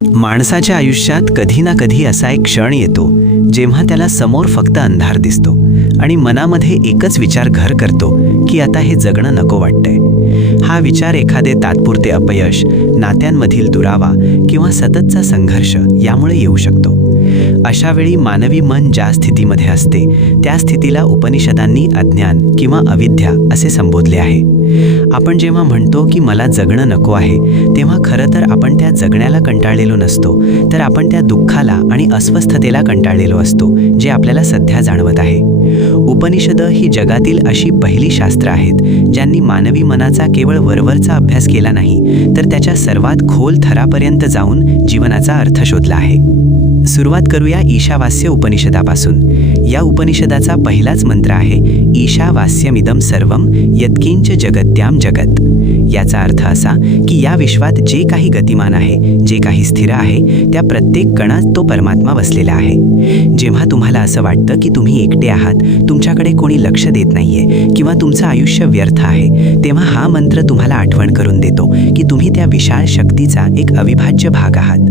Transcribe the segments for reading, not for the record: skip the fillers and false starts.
माणसाच्या आयुष्यात कधी ना कधी असा एक क्षण येतो जेव्हा त्याला समोर फक्त अंधार दिसतो आणि मनामध्ये एकच विचार घर करतो की आता हे जगणं नको वाटतंय. हा विचार एखादे तात्पुरते अपयश, नात्यांमधील दुरावा किंवा सततचा संघर्ष यामुळे येऊ शकतो. अशा वेळी मानवी मन ज्या स्थितीमध्ये असते त्या स्थितीला उपनिषदांनी अज्ञान किंवा अविद्या असे संबोधले आहे. आपण जेव्हा म्हणतो की मला जगणं नको आहे, तेव्हा खरं तर आपण त्या जगण्याला कंटाळलेलो नसतो, तर आपण त्या दुःखाला आणि अस्वस्थतेला कंटाळलेलो असतो जे आपल्याला सध्या जाणवत आहे. उपनिषदं ही जगातील अशी पहिली शास्त्र आहेत ज्यांनी मानवी मनाचा केवळ वरवरचा अभ्यास केला नाही, तर त्याच्या सर्वात खोल थरापर्यंत जाऊन जीवनाचा अर्थ शोधला आहे. सुरुवात करूया ईशावास्य उपनिषदापासून. या उपनिषदाचा पहिलाच मंत्र आहे ईशावास्यमिदं सर्वं यत्किंच जगत्याम जगत. याचा अर्थ असा की या विश्वात जे काही गतिमान आहे, जे काही स्थिर आहे, त्या प्रत्येक कणात तो परमात्मा वसलेला आहे. जेव्हा तुम्हाला असं वाटतं की तुम्ही एकटे आहात, तुमच्याकडे कोणी लक्ष देत नाहीये किंवा तुमचं आयुष्य व्यर्थ आहे, तेव्हा हा मंत्र तुम्हाला आठवण करून देतो की तुम्ही त्या विशाल शक्तीचा एक अविभाज्य भाग आहात.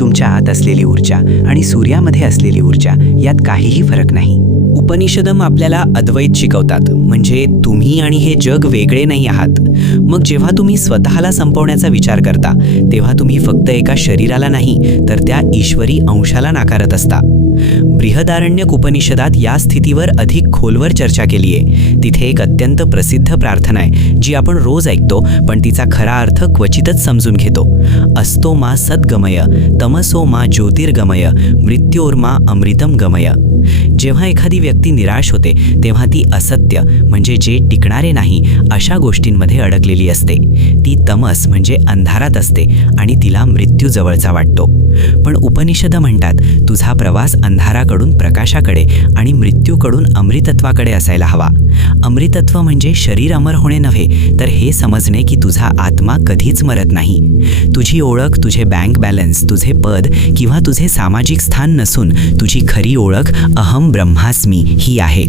तुमच्या आत असलेली ऊर्जा आणि सूर्यामध्ये असलेली ऊर्जा यात काहीही फरक नाही. उपनिषदम आपल्याला अद्वैत शिकवतात, म्हणजे तुम्ही आणि हे जग वेगळे नाही आहात. मग जेव्हा तुम्ही स्वतःला संपवण्याचा विचार करता, तेव्हा तुम्ही फक्त एका शरीराला नाही, तर त्या ईश्वरी अंशाला नाकारत असता. बृहदारण्यक उपनिषदात या स्थितीवर अधिक खोलवर चर्चा केली आहे. तिथे एक अत्यंत प्रसिद्ध प्रार्थना आहे जी आपण रोज ऐकतो, पण तिचा खरा अर्थ क्वचितच समजून घेतो. असतो मा सद्गमय, तमसो मा ज्योतिर्गमय, मृत्योर्मा अमृतम गमय. जेव्हा एखादी व्यक्ती निराश होते, तेव्हा ती असत्य म्हणजे जे टिकणारे नाही अशा गोष्टींमध्ये अडकलेली असते. ती तमस म्हणजे अंधारात असते आणि तिला मृत्यू जवळचा वाटतो. पण उपनिषद म्हणतात तुझा प्रवास अंधाराकडून प्रकाशाकडे आणि मृत्यूकडून अमृतत्वाकडे असायला हवा. अमृतत्व म्हणजे शरीर अमर होणे नव्हे, तर हे समजणे की तुझा आत्मा कधीच मरत नाही. तुझी ओळख तुझे बँक बॅलन्स, तुझे पद किंवा तुझे सामाजिक स्थान नसून तुझी खरी ओळख अहम ब्रह्मास्मी ही आहे.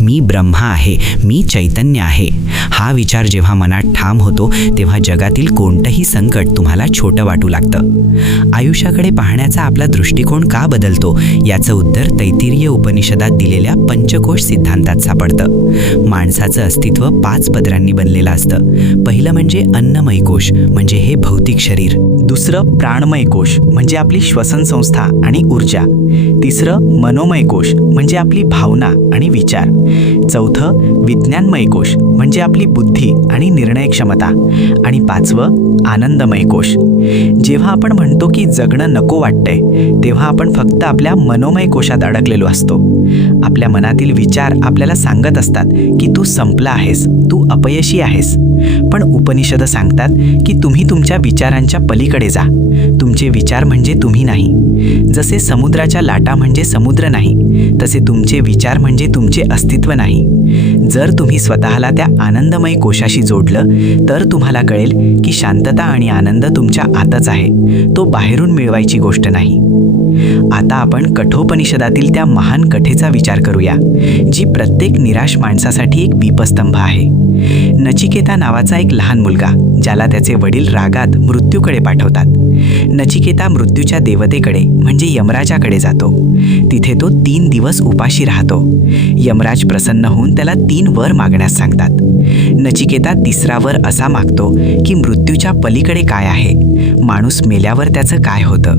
मी ब्रह्मा आहे, मी चैतन्य आहे. हा विचार जेव्हा मनात ठाम होतो, तेव्हा जगातील कोणतंही संकट तुम्हाला छोटं वाटू लागतं. आयुष्याकडे पाहण्याचा आपला दृष्टिकोन का बदलतो याचं उत्तर तैत्तिरीय उपनिषदात दिलेल्या पंचकोश सिद्धांतात सापडतं. माणसाचं अस्तित्व 5 पदरांनी बनलेलं असतं. पहिलं म्हणजे अन्नमय कोश, म्हणजे हे भौतिक शरीर. दुसरं प्राणमय कोश, म्हणजे आपली श्वसन संस्था आणि ऊर्जा. तिसरं मनोमय कोश, म्हणजे आपली भावना आणि विचार. चौथं विज्ञानमय कोश, म्हणजे आपली बुद्धी आणि निर्णय क्षमता. आणि 5वं आनंदमय कोश. जेव्हा आपण म्हणतो की जगणं नको वाटतंय, तेव्हा आपण फक्त आपल्या मनोमय कोशात अडकलेलो असतो. आपल्या मनातील विचार आपल्याला सांगत असतात की तू संपला आहेस, तू अपयशी आहेस. पण उपनिषद सांगतात की तुम्ही तुमच्या विचारांच्या पलीकडे जा. तुमचे विचार म्हणजे तुम्ही नाही. जसे समुद्राच्या लाटा म्हणजे समुद्र नाही, तसे तुमचे विचार म्हणजे तुमचे अस्तित्व नाही. जर तुम्ही स्वतःला त्या आनंदमय कोशाशी जोडलं, तर तुम्हाला कळेल की शांतता आणि आनंद तुमच्या आतच आहे, तो बाहेरून मिळवायची गोष्ट नाही. आता आपण कठोपनिषदातील त्या महान कथेचा विचार करूया, जी प्रत्येक निराश माणसासाठी एक दीपस्तंभ आहे. नचिकेता नावाचा एक लहान मुलगा, ज्याला त्याचे वडील रागात मृत्यूकडे पाठवतात. नचिकेता मृत्यूच्या देवतेकडे म्हणजे यमराजाकडे जातो. तिथे तो 3 दिवस उपाशी राहतो. यमराज प्रसन्न होऊन त्याला 3 वर मागण्यास सांगतात. नचिकेता 3रा वर असा मागतो की मृत्यूच्या पलीकडे काय आहे, माणूस मेल्यावर त्याचं काय होतं.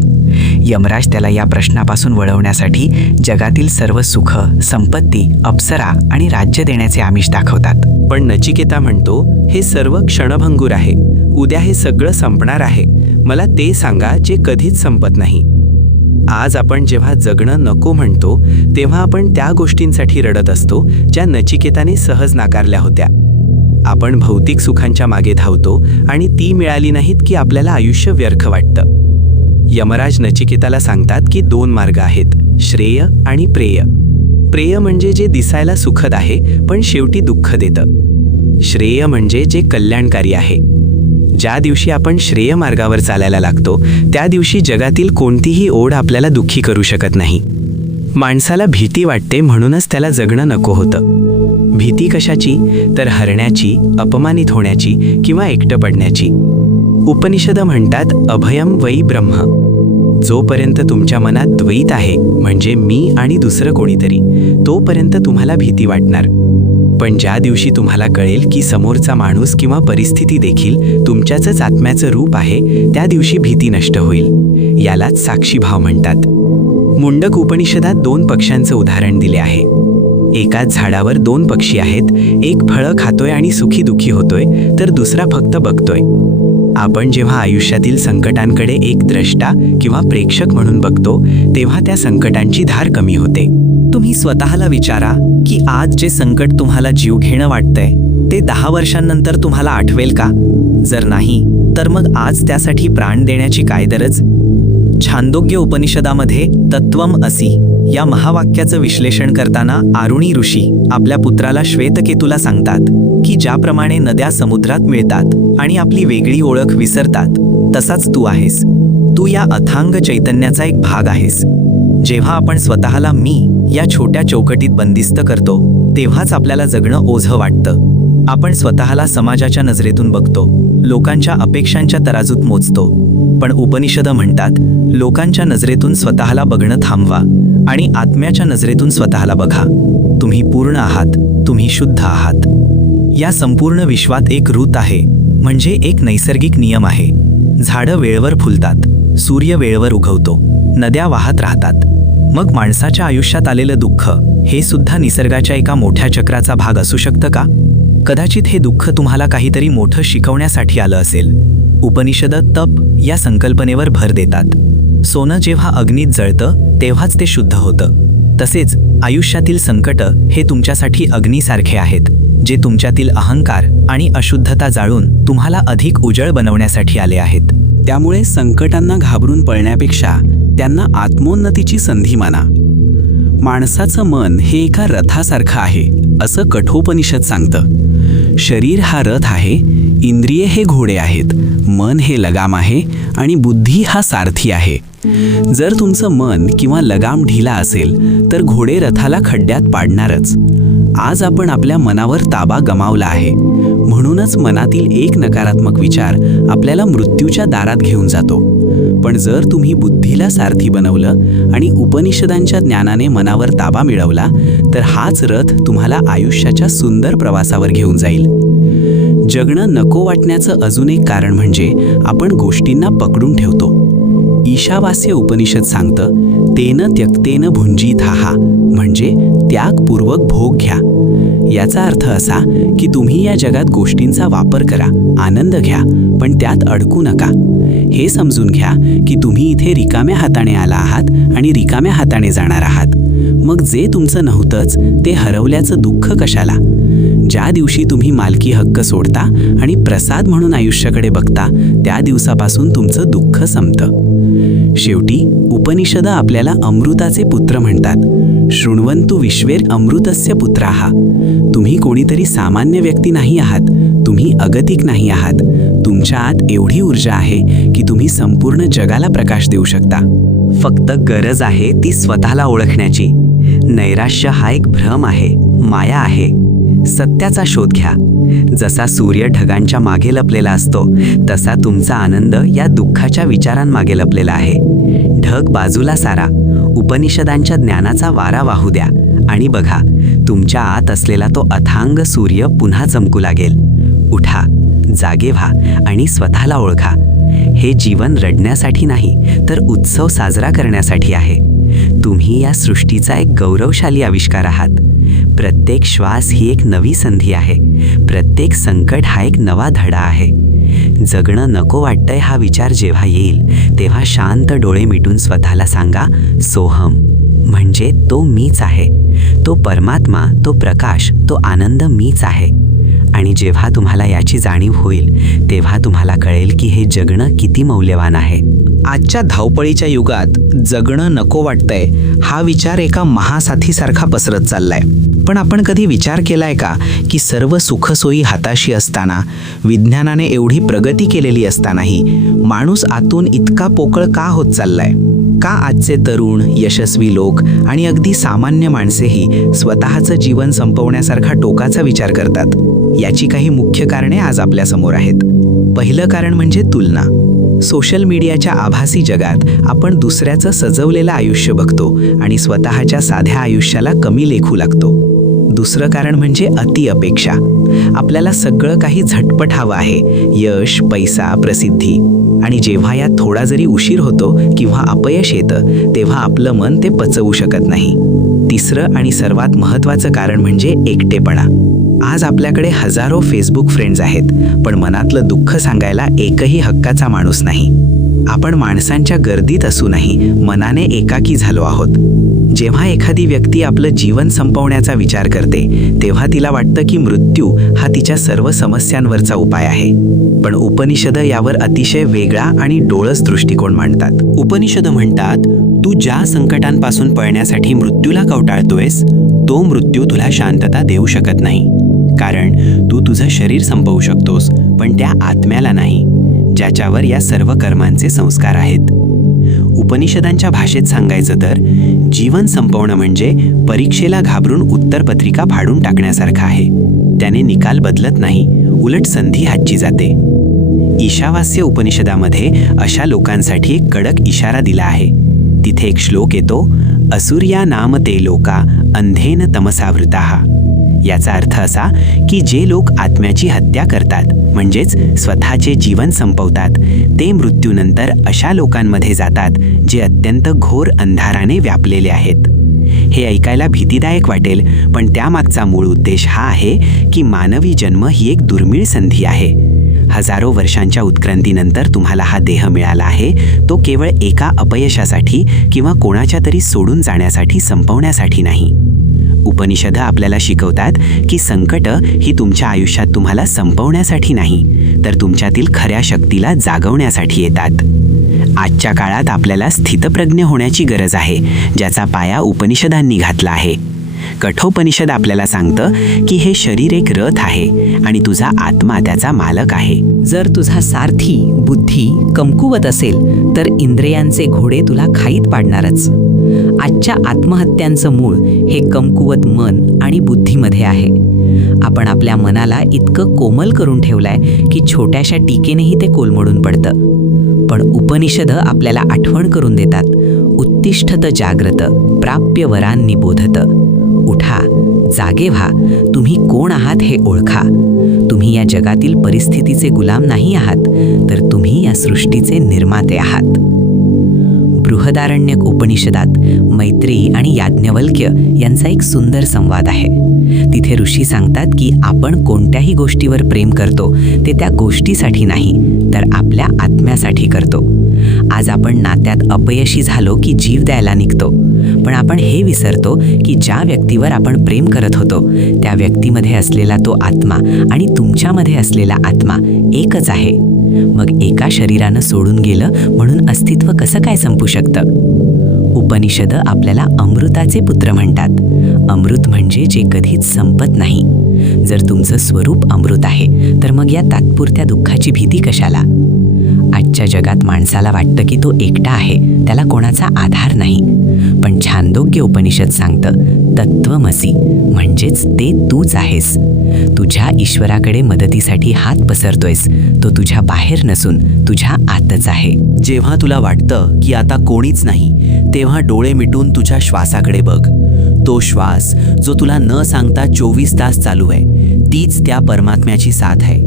यमराज त्याला या प्रश्नापासून वळवण्यासाठी जगातील सर्व सुख, संपत्ती, अप्सरा आणि राज्य देण्याचे आमिष दाखवतात. पण नचिकेता म्हणतो, हे सर्व क्षणभंगूर आहे. उद्या हे सगळं संपणार आहे. मला ते सांगा जे कधीच संपत नाही. आज आपण जेव्हा जगणं नको म्हणतो, तेव्हा आपण त्या गोष्टींसाठी रडत असतो ज्या नचिकेताने सहज नाकारल्या होत्या. आपण भौतिक सुखांच्या मागे धावतो आणि ती मिळाली नाहीत की आपल्याला आयुष्य व्यर्थ वाटतं. यमराज नचिकेताला सांगतात की 2 मार्ग आहेत, श्रेय आणि प्रेय. प्रेय म्हणजे जे दिसायला सुखद आहे पण शेवटी दुःख देतं. श्रेय म्हणजे जे कल्याणकारी आहे. ज्या दिवशी आपण श्रेय मार्गावर चालायला लागतो, त्या दिवशी जगातील कोणतीही ओढ आपल्याला दुःखी करू शकत नाही. माणसाला भीती वाटते, म्हणूनच त्याला जगणं नको होतं. भीती कशाची? तर हरण्याची, अपमानित होण्याची किंवा एकटं पडण्याची. उपनिषद म्हणतात अभयम वै ब्रह्म. जोपर्यंत तुमच्या मनात द्वैत आहे, म्हणजे मी आणि दुसरं कोणीतरी, तोपर्यंत तुम्हाला भीती वाटणार. पण ज्या दिवशी तुम्हाला कळेल की समोरचा माणूस किंवा परिस्थिती देखील तुमच्याच आत्म्याचं रूप आहे, त्या दिवशी भीती नष्ट होईल. यालाच साक्षीभाव म्हणतात. मुंडक उपनिषदात 2 पक्ष्यांचं उदाहरण दिले आहे. एकाच झाडावर 2 पक्षी आहेत. एक फळं खातोय आणि सुखी दुःखी होतोय, तर दुसरा फक्त बघतोय. आपण जेव्हा आयुष्यातील संकटांकडे एक द्रष्टा किंवा प्रेक्षक म्हणून बघतो, तेव्हा त्या संकटांची धार कमी होते. तुम्ही स्वतःला विचारा की आज जे संकट तुम्हाला जीव घेणं वाटतंय ते 10 वर्षांनंतर तुम्हाला आठवेल का? जर नाही, तर मग आज त्यासाठी प्राण देण्याची काय गरज? छांदोग्य उपनिषदामध्ये तत्वम असी या महावाक्याचं विश्लेषण करताना आरुणी ऋषी आपल्या पुत्राला श्वेतकेतूला सांगतात की ज्याप्रमाणे नद्या समुद्रात मिळतात आणि आपली वेगळी ओळख विसरतात, तसाच तू आहेस. तू या अथांग चैतन्याचा एक भाग आहेस. जेव्हा आपण स्वतःला मी या छोट्या चौकटीत बंदिस्त करतो, तेव्हाच आपल्याला जगणं ओझं वाटतं. आपण स्वतःला समाजाच्या नजरेतून बघतो, लोकांच्या अपेक्षांच्या तराजूत मोजतो. पण उपनिषद म्हणतात, लोकांच्या नजरेतून स्वतःला बघणं थांबवा आणि आत्म्याच्या नजरेतून स्वतःला बघा. तुम्ही पूर्ण आहात, तुम्ही शुद्ध आहात. या संपूर्ण विश्वात एक ऋत आहे, म्हणजे एक नैसर्गिक नियम आहे. झाडं वेळेवर फुलतात, सूर्य वेळेवर उगवतो, नद्या वाहत राहतात. मग माणसाच्या आयुष्यात आलेलं दुःख हे सुद्धा निसर्गाच्या एका मोठ्या चक्राचा भाग असू शकतं का? कदाचित हे दुःख तुम्हाला काहीतरी मोठं शिकवण्यासाठी आलं असेल. उपनिषद तप या संकल्पनेवर भर देतात. सोनं जेव्हा अग्नीत जळतं तेव्हाच ते शुद्ध होतं. तसेच आयुष्यातील संकट हे तुमच्यासाठी अग्नीसारखे आहेत, जे तुमच्यातील अहंकार आणि अशुद्धता जाळून तुम्हाला अधिक उजळ बनवण्यासाठी आले आहेत. त्यामुळे संकटांना घाबरून पळण्यापेक्षा त्यांना आत्मोन्नतीची संधी माना. माणसाचं मन हे एका रथासारखं आहे असं कठोपनिषद सांगतं. शरीर हा रथ आहे, इंद्रिये हे घोडे आहेत, मन हे लगाम आहे आणि बुद्धी हा सारथी आहे. जर तुमचं मन किंवा लगाम ढिला असेल तर घोडे रथाला खड्ड्यात पाडणारच. आज आपण आपल्या मनावर ताबा गमावला आहे. म्हणूनच मनातील एक नकारात्मक विचार आपल्याला मृत्यूच्या दारात घेऊन जातो. पण जर तुम्ही बुद्धीला सारथी बनवलं आणि उपनिषदांच्या ज्ञानाने मनावर ताबा मिळवला, तर हाच रथ तुम्हाला आयुष्याच्या सुंदर प्रवासावर घेऊन जाईल. जगणं नको वाटण्याचं अजून एक कारण म्हणजे आपण गोष्टींना पकडून ठेवतो. ईशावास्य उपनिषद सांगतं, तेन त्यक्तेन भुंजीथाहा, म्हणजे त्यागपूर्वक भोग घ्या. याचा अर्थ असा की तुम्ही या जगात गोष्टींचा वापर करा, आनंद घ्या, पण त्यात अडकू नका. हे समजून घ्या की तुम्ही इथे रिकाम्या हाताने आला आहात आणि रिकाम्या हाताने जाणार आहात. मग जे तुमचं नव्हतंच ते हरवल्याचं दुःख कशाला? ज्या दिवशी तुम्ही मालकी हक्क सोडता आणि प्रसाद म्हणून आयुष्याकडे बघता, त्या दिवसापासून तुमचं दुःख संपतं. शेवटी उपनिषद आपल्याला अमृताचे पुत्र म्हणतात. शृण्वन्तु विश्वेर अमृतस्य पुत्राः. तुम्ही कोणीतरी सामान्य व्यक्ती नाही आहात, तुम्ही अगतिक नाही आहात. तुमच्या आत एवढी ऊर्जा आहे की तुम्ही संपूर्ण जगाला प्रकाश देऊ शकता. फक्त गरज आहे ती स्वतःला ओळखण्याची. नैराश्य हा एक भ्रम आहे, माया आहे. सत्याचा शोध घ्या. जसा सूर्य ढगांच्या मागे लपलेला असतो, तसा तुमचा आनंद या दुःखाच्या विचारांमागे लपलेला आहे. ढग बाजूला सारा, उपनिषदांच्या ज्ञानाचा वारा वाहू द्या आणि बघा, तुमच्या आत असलेला तो अथांग सूर्य पुन्हा चमकू लागेल. उठा, जागे व्हा आणि स्वतःला ओळखा. हे जीवन रडण्यासाठी नाही, तर उत्सव साजरा करण्यासाठी आहे. तुम्ही या सृष्टीचा एक गौरवशाली आविष्कार आहात. प्रत्येक श्वास ही एक नवी संधी आहे. प्रत्येक संकट हा एक नवा धडा आहे. जगणं नको वाटतंय हा विचार जेव्हा येईल, तेव्हा शांत डोळे मिटून स्वतःला सांगा, सोहम, म्हणजे तो मीच आहे. तो परमात्मा, तो प्रकाश, तो आनंद मीच आहे. आणि जेव्हा तुम्हाला याची जाणीव होईल, तेव्हा तुम्हाला कळेल की हे जगणं किती मौल्यवान आहे. आजच्या धावपळीच्या युगात जगणं नको वाटतंय हा विचार एका महासाथीसारखा पसरत चाललाय. पण आपण कधी विचार केलाय का की सर्व सुखसोयी हाताशी असताना, विज्ञानाने एवढी प्रगती केलेली असतानाही माणूस आतून इतका पोकळ का होत चाललाय? का आजचे तरुण, यशस्वी लोक आणि अगदी सामान्य माणसेही स्वतःचं जीवन संपवण्यासारखा टोकाचा विचार करतात? याची काही मुख्य कारणे आज आपल्यासमोर आहेत. पहिलं कारण म्हणजे तुलना. सोशल मीडियाच्या आभासी जगात आपण दुसऱ्याचं सजवलेलं आयुष्य बघतो आणि स्वतःच्या साध्या आयुष्याला कमी लेखू लागतो. दुसरं कारण म्हणजे अति अपेक्षा. आपल्याला सगळं काही झटपट हवं आहे, यश, पैसा, प्रसिद्धी. आणि जेव्हा यात थोडा जरी उशीर होतो किंवा अपयश येतं तेव्हा आपलं मन ते पचवू शकत नाही. तिसरं आणि सर्वात महत्त्वाचं कारण म्हणजे एकटेपणा. आज आपल्याकडे हजारो फेसबुक फ्रेंड्स आहेत, पण मनातलं दुःख सांगायला एकही हक्काचा माणूस नाही. आपण माणसांच्या गर्दीत असूनही मनाने एकाकी झालो आहोत. जेव्हा एखादी व्यक्ती आपलं जीवन संपवण्याचा विचार करते तेव्हा तिला वाटतं की मृत्यू हा तिच्या सर्व समस्यांवरचा उपाय आहे. पण उपनिषद यावर अतिशय वेगळा आणि डोळस दृष्टिकोन मांडतात. उपनिषद म्हणतात, तू ज्या संकटांपासून पळण्यासाठी मृत्यूला कवटाळतोयस तो मृत्यू तुला शांतता देऊ शकत नाही. कारण तू तुझं शरीर संपवू शकतोस, पण त्या आत्म्याला नाही, ज्याच्यावर या सर्व कर्मांचे संस्कार आहेत. उपनिषदांच्या भाषेत सांगायचं तर जीवन संपवणं म्हणजे परीक्षेला घाबरून उत्तरपत्रिका फाडून टाकण्यासारखं आहे. त्याने निकाल बदलत नाही, उलट संधी हातची जाते. ईशावास्य उपनिषदामध्ये अशा लोकांसाठी एक कडक इशारा दिला आहे. तिथे एक श्लोक येतो, असुर्या नाम ते लोका अंधेन तमसावृताः. याचा अर्थ असा की जे लोक आत्म्याची हत्या करतात, म्हणजेच स्वतःचे जीवन संपवतात, ते मृत्यूनंतर अशा लोकांमध्ये जातात जे अत्यंत घोर अंधाराने व्यापलेले आहेत. हे ऐकायला भीतीदायक वाटेल, पण त्यामागचा मूळ उद्देश हा आहे की मानवी जन्म ही एक दुर्मिळ संधी आहे. हजारो वर्षांच्या उत्क्रांतीनंतर तुम्हाला हा देह मिळाला आहे, तो केवळ एका अपयशासाठी किंवा कोणाच्या तरी सोडून जाण्यासाठी संपवण्यासाठी नाही. उपनिषद आपल्याला शिकवतात की संकट ही तुमच्या आयुष्यात तुम्हाला संपवण्यासाठी नाही, तर तुमच्यातील खऱ्या शक्तीला जागवण्यासाठी येतात. आजच्या काळात आपल्याला स्थितप्रज्ञ होण्याची गरज आहे, ज्याचा पाया उपनिषदांनी घातला आहे. कठोपनिषद आपल्याला सांगतं की हे शरीर एक रथ आहे आणि तुझा आत्मा त्याचा मालक आहे. जर तुझा सारथी बुद्धी कमकुवत असेल तर इंद्रियांचे घोडे तुला खाईत पाडणारच. आजच्या आत्महत्यांचं मूळ हे कमकुवत मन आणि बुद्धीमध्ये आहे. आपण आपल्या मनाला इतकं कोमल करून ठेवलंय की छोट्याशा टीकेनेही ते कोलमडून पडतं. पण उपनिषद आपल्याला आठवण करून देतात, उत्तिष्ठत जाग्रत प्राप्य वरांनी बोधत. उठा, जागे व्हा, तुम्ही कोण आहात हे ओळखा. तुम्ही या जगातील परिस्थितीचे गुलाम नाही आहात, तर तुम्ही या सृष्टीचे निर्माते आहात. बृहदारण्यक उपनिषदात मैत्रेयी आणि याज्ञवल्क्य यांचा एक सुंदर संवाद आहे. तिथे ऋषी सांगतात की आपण कोणत्याही गोष्टीवर प्रेम करतो ते त्या गोष्टीसाठी नाही, तर आपल्या आत्म्यासाठी करतो. आज आपण नात्यात अपयशी झालो की जीव द्यायला निघतो, पण आपण हे विसरतो की ज्या व्यक्तीवर आपण प्रेम करत होतो त्या व्यक्तीमध्ये असलेला तो आत्मा आणि तुमच्यामध्ये असलेला आत्मा एकच आहे. मग एका शरीरानं सोडून गेलं म्हणून अस्तित्व कसं काय संपू शकतं? उपनिषद आपल्याला अमृताचे पुत्र म्हणतात. अमृत म्हणजे जे कधीच संपत नाही. जर तुमचं स्वरूप अमृत आहे तर मग या तात्पुरत्या दुःखाची भीती कशाला? आजच्या जगात माणसाला वाटतं की तो एकटा आहे, त्याला कोणाचा आधार नाही. पण छांदोग्य उपनिषद सांगतं, तत्त्वमसी म्हणजेच ते तूच आहेस. तुझ्या ईश्वराकडे मदतीसाठी हात पसरतोयस, तो तुझ्या बाहेर नसून तुझ्या आतच आहे. जेव्हा तुला वाटतं की आता कोणीच नाही, तेव्हा डोळे मिटून तुझ्या श्वासाकडे बघ. तो श्वास जो तुला न सांगता 24 तास चालू आहे, तीच त्या परमात्म्याची साथ आहे.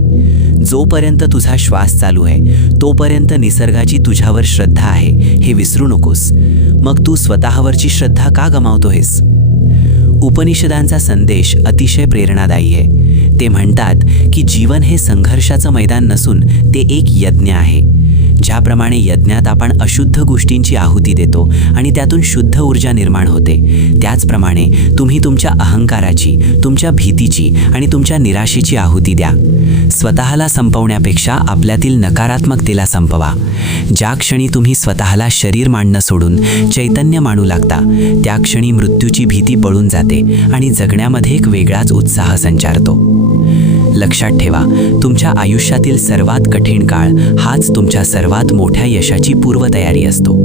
जोपर्यंत तुझा श्वास चालू आहे तोपर्यंत निसर्गाची तुझ्यावर श्रद्धा आहे हे विसरू नकोस. मग तू स्वतःवरची श्रद्धा का गमावतोयस? उपनिषदांचा संदेश अतिशय प्रेरणादायी आहे. ते म्हणतात की जीवन हे संघर्षाचं मैदान नसून ते एक यज्ञ आहे. ज्याप्रमाणे यज्ञात आपण अशुद्ध गोष्टींची आहुती देतो आणि त्यातून शुद्ध ऊर्जा निर्माण होते, त्याचप्रमाणे तुम्ही तुमच्या अहंकाराची, तुमच्या भीतीची आणि तुमच्या निराशेची आहुती द्या. स्वतःला संपवण्यापेक्षा आपल्यातील नकारात्मकतेला संपवा. ज्या क्षणी तुम्ही स्वतःला शरीर मानणं सोडून चैतन्य मानू लागता, त्या क्षणी मृत्यूची भीती पळून जाते आणि जगण्यामध्ये एक वेगळाच उत्साह संचारतो. लक्षात ठेवा, तुमच्या आयुष्यातील सर्वात कठीण काळ हाच तुमच्या सर्वात मोठ्या यशाची पूर्वतयारी असतो.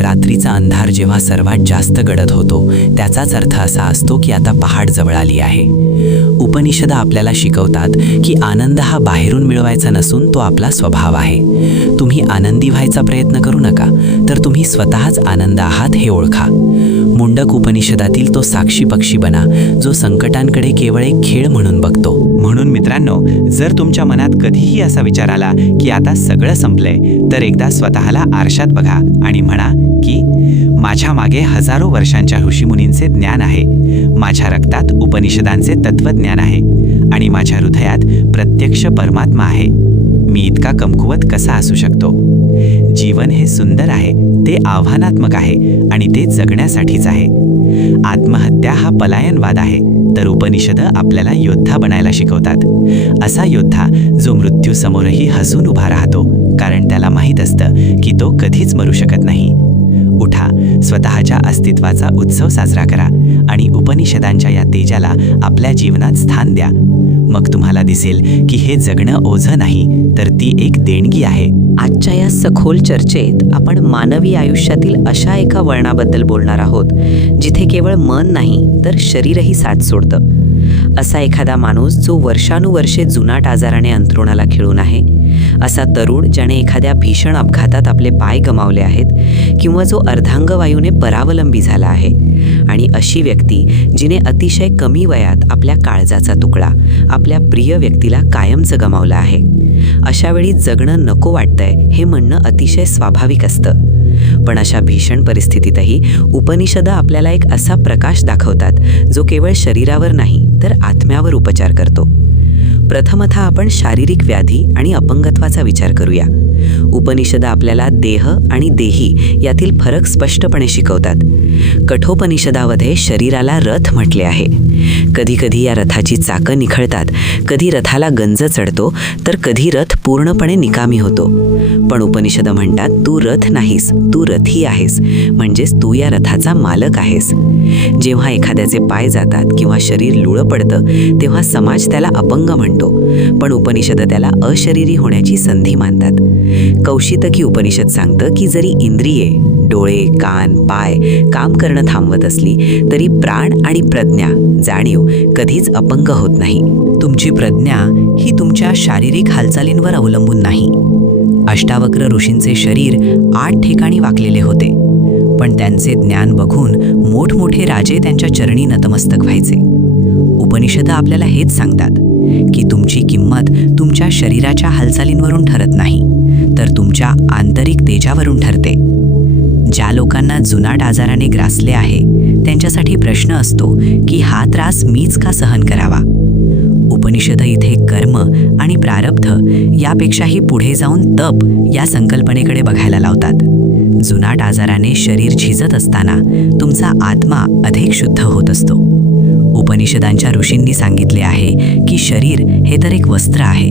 रात्रीचा अंधार जेव्हा सर्वात जास्त गडद होतो, त्याचाच अर्थ असा असतो की आता पहाट जवळ आली आहे. उपनिषदं आपल्याला शिकवतात की आनंद हा बाहेरून मिळवायचा नसून तो आपला स्वभाव आहे. तुम्ही आनंदी व्हायचा प्रयत्न करू नका, तर तुम्ही स्वतःच आनंद आहात हे ओळखा. मुंडक उपनिषदातील तो साक्षी पक्षी बना जो संकटांकडे केवळ एक खेळ म्हणून बघतो. म्हणून मित्रांनो, जर तुमच्या मनात कधीही असा विचार आला की आता सगळं संपलंय, तर एकदा स्वतःला आरशात बघा आणि म्हणा की माझ्या मागे हजारो वर्षांच्या ऋषीमुनींचे ज्ञान आहे, माझ्या रक्तात उपनिषदांचे तत्वज्ञान आहे आणि माझ्या हृदयात प्रत्यक्ष परमात्मा आहे. मी इतका कमकुवत कसा असू शकतो? जीवन हे सुंदर आहे, ते आव्हानात्मक आहे आणि ते जगण्यासाठीच आहे. आत्महत्या हा पलायनवाद आहे, तर उपनिषदं आपल्याला योद्धा बनायला शिकवतात. असा योद्धा जो मृत्यूसमोरही हसून उभा राहतो, कारण त्याला माहीत असतं की तो कधीच मरू शकत नाही. उठा, स्वतःच्या अस्तित्वाचा उत्सव साजरा करा आणि उपनिषदांच्या या तेजाला आपल्या जीवनात स्थान द्या. मग तुम्हाला दिसेल की हे जगणं ओझं नाही, तर ती एक देणगी आहे. आजच्या या सखोल चर्चेत आपण मानवी आयुष्यातील अशा एका वळणाबद्दल बोलणार आहोत जिथे केवळ मन नाही तर शरीरही साथ सोडतं. असा एखादा माणूस जो वर्षानुवर्षे जुनाट आजाराने अंथरुणाला खिळून आहे, असा तरुण ज्याने एखाद्या भीषण अपघातात आपले पाय गमावले आहेत, किंवा जो अर्धांगवायूने परावलंबी झाला आहे, आणि अशी व्यक्ती जिने अतिशय कमी वयात आपल्या काळजाचा तुकडा, आपल्या प्रिय व्यक्तीला कायमचं गमावलं आहे. अशा वेळी जगणं नको वाटतंय हे म्हणणं अतिशय स्वाभाविक असतं. पण अशा भीषण परिस्थितीतही उपनिषदं आपल्याला एक असा प्रकाश दाखवतात जो केवळ शरीरावर नाही तर आत्म्यावर उपचार करतो. प्रथमतः आपण शारीरिक व्याधी आणि अपंगत्वाचा विचार करूया. उपनिषदं आपल्याला देह आणि देही यातील फरक स्पष्टपणे शिकवतात. कठोपनिषदामध्ये शरीराला रथ म्हटले आहे. कधीकधी या रथाची चाकं निखळतात, कधी रथाला गंज चढतो, तर कधी रथ पूर्णपणे निकामी होतो. पण उपनिषदं म्हणतात, तू रथ नाहीस, तू रथी आहेस, म्हणजेच तू या रथाचा मालक आहेस. जेव्हा एखाद्याचे पाय जातात किंवा शरीर लुळं पडतं, तेव्हा समाज त्याला अपंग म्हणतो, पण उपनिषदं त्याला अशरीरी होण्याची संधी मानतात. कौशितकी उपनिषद सांगतं की जरी इंद्रिये, डोळे, कान, पाय काम करणं थांबवत असली तरी प्राण आणि प्रज्ञा, जाणीव कधीच अपंग होत नाही. तुमची प्रज्ञा ही तुमच्या शारीरिक हालचालींवर अवलंबून नाही. अष्टावक्र ऋषींचे शरीर 8 ठिकाणी वाकलेले होते, पण त्यांचे ज्ञान बघून मोठमोठे राजे त्यांच्या चरणी नतमस्तक व्हायचे. उपनिषदं आपल्याला हेच सांगतात की तुमची किंमत तुमच्या शरीराच्या हालचालींवरून ठरत नाही, तर तुमच्या आंतरिक तेजावरून ठरते. ज्या लोकांना जुनाट आजाराने ग्रासले आहे त्यांच्यासाठी प्रश्न असतो की हा त्रास मीच का सहन करावा. उपनिषदं इथे कर्म आणि प्रारब्ध यापेक्षाही पुढे जाऊन तप या संकल्पनेकडे बघायला लावतात. जुनाट आजाराने शरीर झिजत असताना तुमचा आत्मा अधिक शुद्ध होत असतो. उपनिषदांच्या ऋषींनी सांगितले आहे की शरीर हे तर एक वस्त्र आहे.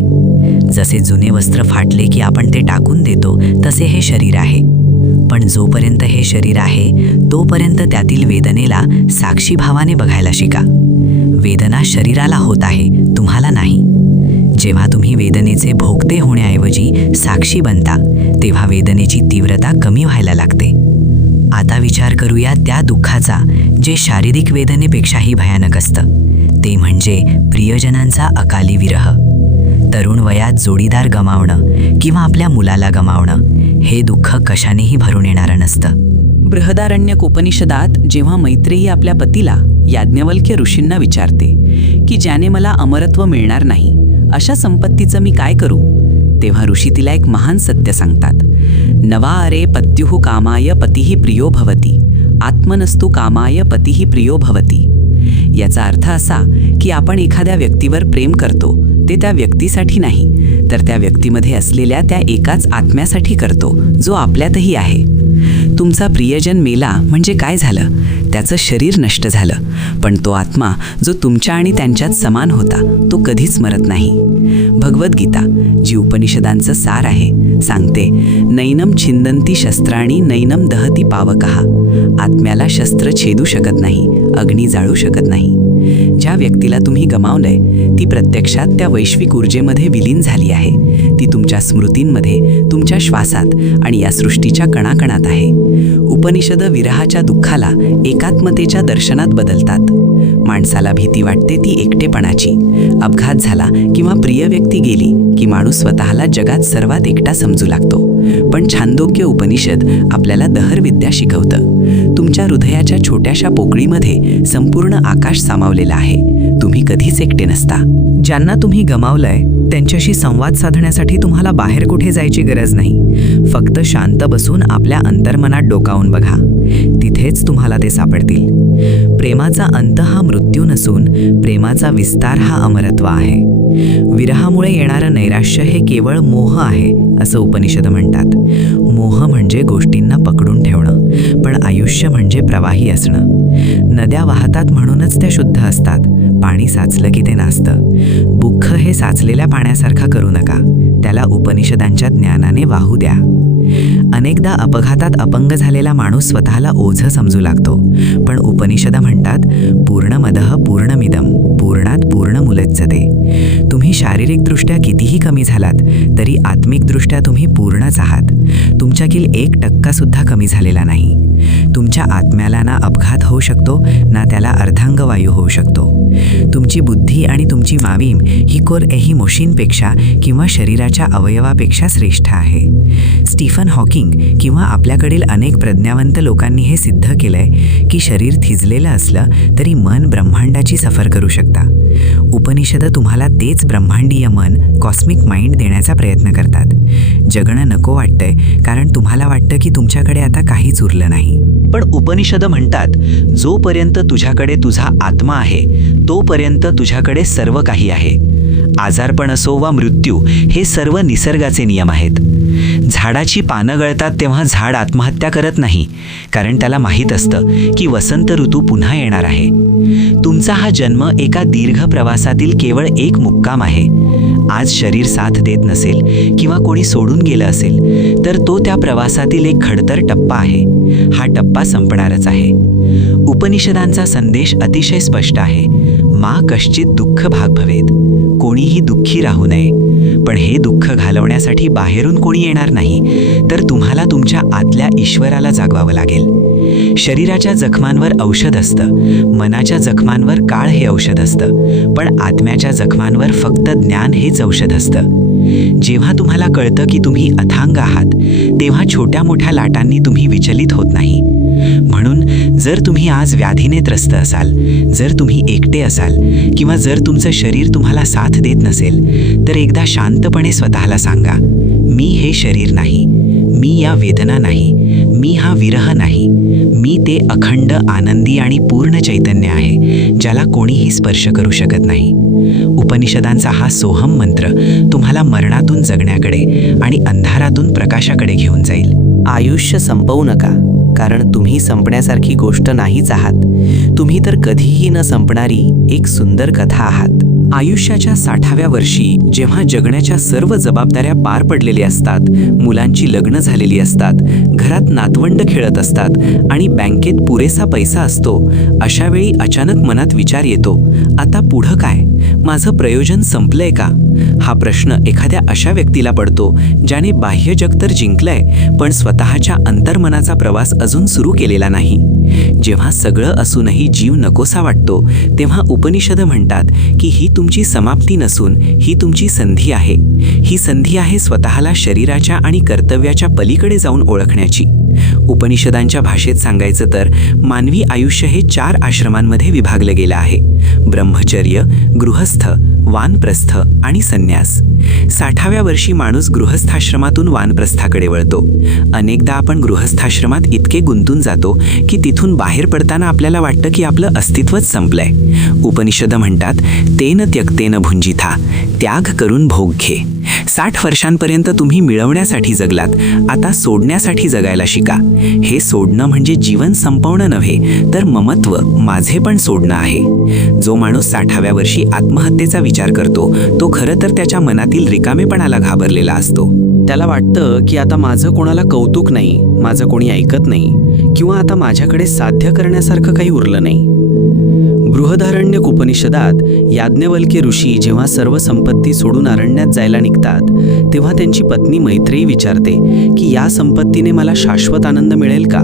जसे जुने वस्त्र फाटले की आपण ते टाकून देतो, तसे हे शरीर आहे. पण जोपर्यंत हे शरीर आहे तोपर्यंत त्यातील वेदनेला साक्षी भावाने बघायला शिका. वेदना शरीराला होत आहे, तुम्हाला नाही. जेव्हा तुम्ही वेदनेचे भोगते होण्याऐवजी साक्षी बनता, तेव्हा वेदनेची तीव्रता कमी व्हायला लागते. आता विचार करूया त्या दुःखाचा जे शारीरिक वेदनेपेक्षाही भयानक असतं. ते म्हणजे प्रियजनांचा अकाली विरह. तरुण वयात जोडीदार गमावणं किंवा आपल्या मुलाला गमावणं हे दुःख कशानेही भरून येणारं नसतं. बृहदारण्यक उपनिषदात जेव्हा मैत्रेयी आपल्या पतीला याज्ञवल्क्य ऋषींना विचारते की ज्याने मला अमरत्व मिळणार नाही अशा संपत्तीचं मी काय करू, तेव्हा ऋषी तिला एक महान सत्य सांगतात. नवा अरे पत्युः कामाय पतिः प्रियो भवति, आत्मनस्तु कामाय पतिः प्रियो भवति. याचा अर्थ असा की आपण एखाद्या व्यक्तीवर प्रेम करतो ते त्या व्यक्तीसाठी नाही, तर त्या व्यक्तीमध्ये असलेल्या त्या एकाच आत्म्यासाठी करतो जो आपल्यातही आहे. तुमचा प्रियजन मेला म्हणजे काय झालं, त्याचं शरीर नष्ट झालं, पण तो आत्मा जो तुमच्या आणि त्यांच्यात समान होता तो कधीच मरत नाही. भगवद्गीता, जी उपनिषदांचं सार आहे, सांगते, नैनम छिंदंती शस्त्राणी नैनम दहती पावकः. आत्म्याला शस्त्र छेदू शकत नाही, अग्नी जाळू शकत नाही. ज्या व्यक्तीला तुम्ही गमावलंय ती प्रत्यक्षात त्या वैश्विक ऊर्जेमध्ये विलीन झाली आहे. ती तुमच्या स्मृतींमध्ये, तुमच्या श्वासात आणि या सृष्टीच्या कणाकणात आहे. उपनिषदं विरहाच्या दुःखाला एकात्मतेच्या दर्शनात बदलतात. माणसाला भीती वाटते ती एकटेपणाची. अपघात झाला किंवा प्रिय व्यक्ती गेली की माणूस स्वतःला जगात सर्वात एकटा समजू लागतो. पण छांदोग्य उपनिषद आपल्याला दहरविद्या शिकवतं. तुमच्या हृदयाच्या छोट्याशा पोकळीमध्ये संपूर्ण आकाश सामावलेलं आहे. तुम्ही कधीच एकटे नसता. ज्यांना तुम्ही गमावलंय त्यांच्याशी संवाद साधण्यासाठी तुम्हाला बाहेर कुठे जायची गरज नाही. फक्त शांत बसून आपल्या अंतर्मनात डोकावून बघा. तिथेच तुम्हाला ते सापडतील. प्रेमाचा अंत हा मृत्यू नसून प्रेमाचा विस्तार हा अमरत्व आहे. विरहामुळे येणारं नैराश्य हे केवळ मोह आहे असं उपनिषद म्हणतात. मोह म्हणजे गोष्टींना पकडून ठेवणं, पण आयुष्य म्हणजे प्रवाही असणं. नद्या वाहतात म्हणूनच त्या शुद्ध असतात. पाणी साचलं की ते नासतं. बुक्ख हे साचलेल्या पाण्यासारखा करू नका. त्याला उपनिषदांच्या ज्ञानाने वाहू द्या. अनेकदा अपघातात अपंग झालेला माणूस स्वतःला ओझं समजू लागतो, पण उपनिषद म्हणतात पूर्णमदः पूर्णमिदं पूर्णात पूर्ण मुलज्जते. तुम्ही शारीरिकदृष्ट्या कितीही कमी झालात तरी आत्मिकदृष्ट्या तुम्ही पूर्णच आहात. तुमच्यातील 1% सुद्धा कमी झालेला नाही. तुमच्या आत्म्याला ना अपघात होऊ शकतो ना त्याला अर्धांगवायू होऊ शकतो. तुमची बुद्धी आणि तुमची मावीम ही कोणत्याही मशीनपेक्षा किंवा शरीराच्या अवयवापेक्षा श्रेष्ठ आहे. स्टीफन हॉकिंग किंवा आपल्याकडील अनेक प्रज्ञावंत लोकांनी हे सिद्ध केलंय की शरीर थिजलेलं असलं तरी मन ब्रह्मांडाची सफर करू शकता. उपनिषद तुम्हाला तेच ब्रह्मांडीय मन, कॉस्मिक माइंड देण्याचा प्रयत्न करतात. जगणं नको वाटतंय कारण तुम्हाला वाटतं की तुमच्याकडे आता काहीच उरलं नाही. पण उपनिषद म्हणतात जोपर्यंत तुझ्याकडे तुझा आत्मा आहे तोपर्यंत तुझ्याकडे सर्व काही आहे. आजारपण असो वा मृत्यू हे सर्व निसर्गाचे नियम आहेत. झाडाची पानं गळतात तेव्हा झाड आत्महत्या करत नाही, कारण त्याला माहीत असतं की वसंत ऋतू पुन्हा येणार आहे. तुमचा हा जन्म एका दीर्घ प्रवासातील केवळ एक मुक्काम आहे. आज शरीर साथ देत नसेल किंवा कोणी सोडून गेलं असेल तर तो त्या प्रवासातील एक खडतर टप्पा आहे. हा टप्पा संपणारच आहे. उपनिषदांचा संदेश अतिशय स्पष्ट आहे. मा कश्चित दुःख भाग भवेत. कोणीही दुःखी राहू नये. पण हे दुःख घालवण्यासाठी बाहेरून कोणी येणार नाही, तर तुम्हाला तुमच्या आतल्या ईश्वराला जागवावं लागेल. शरीराच्या जखमांवर औषध असतं, मनाच्या जखमांवर काळ हे औषध असतं, पण आत्म्याच्या जखमांवर फक्त ज्ञान हेच औषध असतं. जेव्हा तुम्हाला कळतं की तुम्ही अथांग आहात तेव्हा छोट्या मोठ्या लाटांनी तुम्ही विचलित होत नाही. म्हणून जर तुम्ही आज व्याधीने त्रस्त असाल, जर तुम्ही एकटे असाल किंवा जर तुमचं शरीर तुम्हाला साथ देत नसेल तर एकदा शांतपणे स्वतःला सांगा, मी हे शरीर नाही, मी या वेदना नाही, मी हा विरह नाही, मी ते अखंड आनंदी आणि पूर्ण चैतन्य आहे ज्याला कोणीही स्पर्श करू शकत नाही. उपनिषदांचा हा सोहम मंत्र तुम्हाला मरणातून जगण्याकडे आणि अंधारातून प्रकाशाकडे घेऊन जाईल. आयुष्य संपवू नका, कारण तुम्ही संपण्यासारखी गोष्ट नाहीच आहात. तुम्ही तर कधीही न संपणारी एक सुंदर कथा आहात. आयुष्याच्या 60व्या वर्षी जेव्हा जगण्याच्या सर्व जबाबदाऱ्या पार पडलेल्या असतात, मुलांची लग्न झालेली असतात, घरात नातवंड खेळत असतात आणि बँकेत पुरेसा पैसा असतो, अशा वेळी अचानक मनात विचार येतो, आता पुढं काय? माझं प्रयोजन संपलंय का? हा प्रश्न एखाद्या अशा व्यक्तीला पडतो ज्याने बाह्य जग तर जिंकलंय पण स्वतःच्या अंतर्मनाचा प्रवास अजून सुरू केलेला नाही. जेव्हा सगळं असूनही जीव नकोसा वाटतो तेव्हा उपनिषद म्हणतात की ही तुमची समाप्ती नसून ही तुमची संधी आहे. ही संधी आहे स्वतःला शरीराच्या आणि कर्तव्याच्या पलीकडे जाऊन ओळखण्याची. उपनिषदांच्या भाषेत सांगायचं तर मानवी आयुष्य हे 4 आश्रमांमध्ये विभागलं गेलं आहे: ब्रह्मचर्य, गृहस्थ, वानप्रस्थ आणि संन्यास. 60व्या वर्षी माणूस गृहस्थाश्रमातून वानप्रस्थाकडे वळतो. अनेकदा आपण गृहस्थाश्रमात इतके गुंतून जातो की तिथून बाहेर पडताना आपल्याला वाटतं की आपलं अस्तित्वच संपलंय. उपनिषद म्हणतात, तेन त्यक्तेन भुंजिथा, त्याग करून भोग घे. 60 वर्षांपर्यंत तुम्ही मिळवण्यासाठी जगलात, आता सोडण्यासाठी जगायला शिका. हे सोडणं म्हणजे जीवन संपवणं नव्हे, तर ममत्व, माझे पण सोडणं आहे. जो माणूस 60व्या वर्षी आत्महत्येचा विचार करतो तो खरं तर त्याच्या मनातील रिकामेपणाला घाबरलेला असतो. त्याला वाटतं की आता माझं कोणाला कौतुक नाही, माझं कोणी ऐकत नाही, किंवा आता माझ्याकडे साध्य करण्यासारखं काही उरलं नाही. बृहदारण्यक उपनिषदात याज्ञवल्क्य ऋषी जेव्हा सर्व संपत्ती सोडून अरण्यात जायला निघतात तेव्हा त्यांची पत्नी मैत्रेयी विचारते की या संपत्तीने मला शाश्वत आनंद मिळेल का?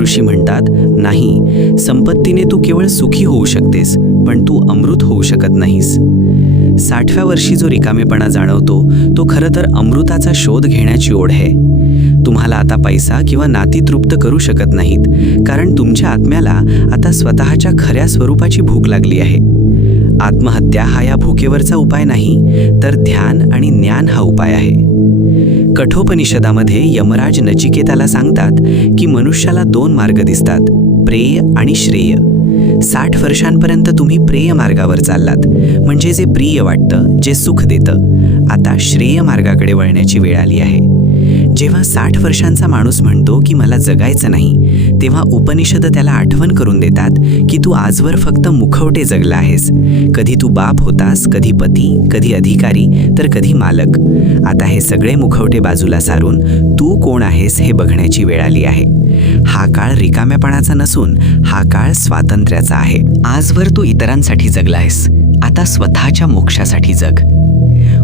ऋषी म्हणतात, नाही, संपत्तीने तू केवळ सुखी होऊ शकतेस, पण तू अमृत होऊ शकत नाहीस. 60व्या वर्षी जो रिकामेपणा जाणवतो तो खरं तर अमृताचा शोध घेण्याची ओढ आहे. तुम्हाला आता पैसा किंवा नाती तृप्त करू शकत नाहीत, कारण तुमच्या आत्म्याला आता स्वतःच्या खऱ्या स्वरूपाची भूक लागली आहे. आत्महत्या हा या भूकेवरचा उपाय नाही, तर ध्यान आणि ज्ञान हा उपाय आहे. कठोपनिषदामध्ये यमराज नचिकेताला सांगतात की मनुष्याला 2 मार्ग दिसतात, प्रेय आणि श्रेय. 60 वर्षांपर्यंत तुम्ही प्रेय मार्गावर चाललात, म्हणजे जे प्रिय वाटतं, जे सुख देतं. आता श्रेय मार्गाकडे वळण्याची वेळ आली आहे. जेव्हा 60 वर्षांचा माणूस म्हणतो की मला जगायचं नाही, तेव्हा उपनिषद त्याला आठवण करून देतात की तू आजवर फक्त मुखवटे जगला आहेस. कधी तू बाप होतास, कधी पती, कधी अधिकारी, तर कधी मालक. आता हे सगळे मुखवटे बाजूला सारून तू कोण आहेस हे बघण्याची वेळ आली आहे. हा काळ रिकाम्यापणाचा नसून हा काळ स्वातंत्र्याचा आहे. आजवर तू इतरांसाठी जगला आहेस, आता स्वतःच्या मोक्षासाठी जग.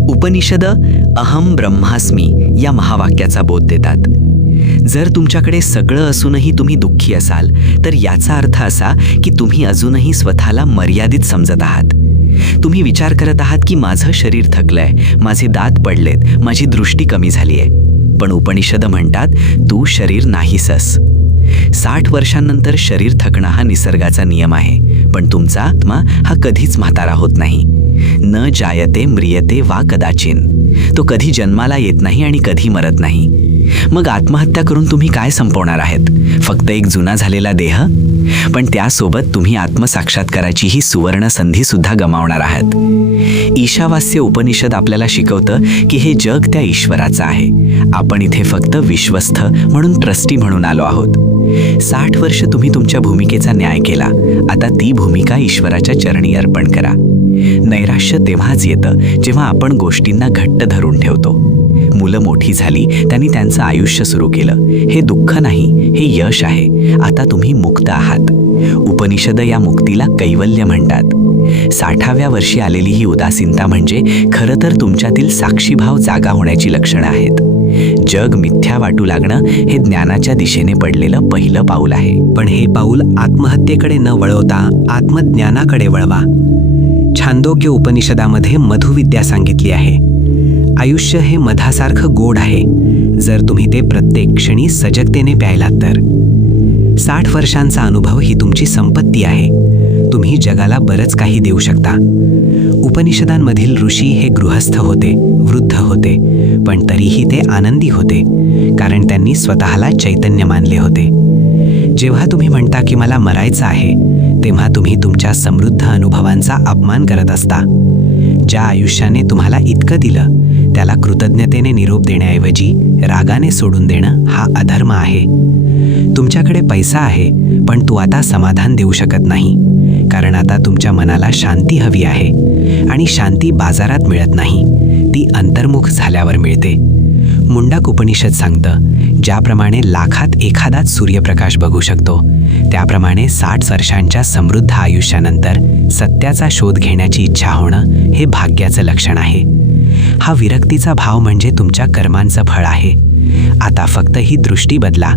उपनिषद अहम ब्रह्मास्मी या महावाक्याचा बोध देतात. जर तुमच्याकडे सगळं असूनही तुम्ही दुःखी असाल, तर याचा अर्थ असा की तुम्ही अजूनही स्वतःला मर्यादित समजत आहात. तुम्ही विचार करत आहात की माझं शरीर थकलंय, माझे दात पडलेत, माझी दृष्टी कमी झाली आहे. पण उपनिषद म्हणतात, तू शरीर नाहीसस. 60 वर्षांनंतर शरीर थकणं हा निसर्गाचा नियम आहे, पण तुमचा आत्मा हा कधीच म्हातारा होत नाही. न जायते म्रियते वा कदाचिन. तो कधी जन्माला येत नाही आणि कधी मरत नाही. मग आत्महत्या करून तुम्ही काय संपवणार आहेत? फक्त एक जुना झालेला देह? पण त्यासोबत तुम्ही आत्मसाक्षात्काराची ही सुवर्ण संधी सुद्धा गमावणार आहात. ईशावास्य उपनिषद आपल्याला शिकवतं की हे जग त्या ईश्वराचं आहे. आपण इथे फक्त विश्वस्थ म्हणून ट्रस्टी म्हणून आलो आहोत. 60 वर्ष तुम्ही तुमच्या भूमिकेचा न्याय केला. आता ती भूमिका ईश्वराच्या चरणी अर्पण करा. नैराश्य तेव्हाच येतं जेव्हा आपण गोष्टींना घट्ट धरून ठेवतो. मुलं मोठी झाली, त्यांनी त्यांचं आयुष्य सुरू केलं. हे दुःख नाही, हे यश आहे. आता तुम्ही मुक्त आहात. उपनिषद या मुक्तीला कैवल्य म्हणतात. 60व्या वर्षी आलेली ही उदासीनता म्हणजे खरं तर तुमच्यातील साक्षीभाव जागा होण्याची लक्षणं आहेत. जग मिथ्या वाटू लागणं हे ज्ञानाच्या दिशेने पडलेलं पहिलं पाऊल आहे. पण हे पाऊल आत्महत्येकडे न वळवता आत्मज्ञानाकडे वळवा. छांदोग्य उपनिषदामध्ये मधुविद्या सांगितली आहे. आयुष्य हे मधासारखं गोड आहे, जर तुम्ही ते प्रत्येक क्षणी सजगतेने प्यायलात तर. 60 वर्षांचा अनुभव ही तुमची संपत्ती आहे. तुम्ही जगाला बरंच काही देऊ शकता. उपनिषदांमधील ऋषी हे गृहस्थ होते, वृद्ध होते, पण तरीही ते आनंदी होते, कारण त्यांनी स्वतःला चैतन्य मानले होते. जेव्हा तुम्ही म्हणता की मला मरायचं आहे, तेव्हा तुम्ही तुमच्या समृद्ध अनुभवांचा अपमान करत असता. ज्या आयुष्याने तुम्हाला इतकं दिलं, त्याला कृतज्ञतेने निरोप देण्याऐवजी रागाने सोडून देणं हा अधर्म आहे. तुमच्याकडे पैसा आहे, पण तू आता समाधान देऊ शकत नाही, कारण आता तुमच्या मनाला शांती हवी आहे, आणि शांती बाजारात मिळत नाही, ती अंतर्मुख झाल्यावर मिळते. मुंडक उपनिषद सांगतं, ज्याप्रमाणे लाखात एखादाच सूर्यप्रकाश बघू शकतो, त्याप्रमाणे 60 वर्षांच्या समृद्ध आयुष्यानंतर सत्याचा शोध घेण्याची इच्छा होणं हे भाग्याचं लक्षण आहे. हा विरक्तीचा भाव म्हणजे तुमच्या कर्मांचं फळ आहे. आता फक्त ही दृष्टी बदला.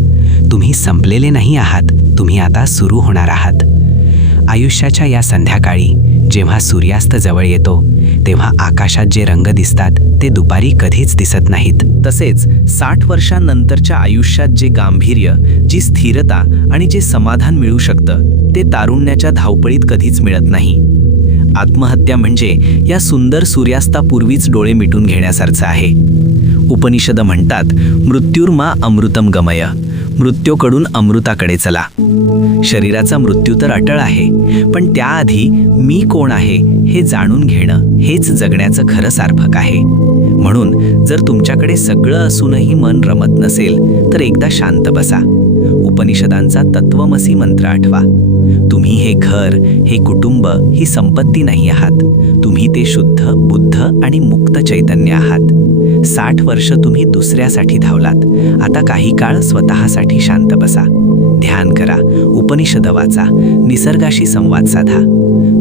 तुम्ही संपलेले नाही आहात, तुम्ही आता सुरू होणार आहात. आयुष्याच्या या संध्याकाळी जेव्हा सूर्यास्त जवळ येतो, तेव्हा आकाशात जे रंग दिसतात ते दुपारी कधीच दिसत नाहीत. तसेच 60 वर्षांनंतरच्या आयुष्यात जे गांभीर्य, जी स्थिरता आणि जे समाधान मिळू शकतं, ते तारुण्याच्या धावपळीत कधीच मिळत नाही. आत्महत्या म्हणजे या सुंदर सूर्यास्तापूर्वीच डोळे मिटून घेण्यासारखं आहे. उपनिषद म्हणतात, मृत्युर्मा अमृतम गमय. मृत्यूकडून अमृताकडे चला. शरीराचा मृत्यू तर अटळ आहे, पण त्याआधी मी कोण आहे हे जाणून घेणं हेच जगण्याचं खरं सार्थक आहे. म्हणून जर तुमच्याकडे सगळं असूनही मन रमत नसेल, तर एकदा शांत बसा. उपनिषदांचा तत्वमसी मंत्र आठवा. तुम्ही हे घर, हे कुटुंब, ही संपत्ती नाही आहात. तुम्ही ते शुद्ध, बुद्ध आणि मुक्त चैतन्य आहात. 60 वर्ष तुम्ही दुसऱ्यासाठी धावलात. आता काही काळ स्वतःसाठी शांत बसा, ध्यान करा, उपनिषद वाचा, निसर्गाशी संवाद साधा.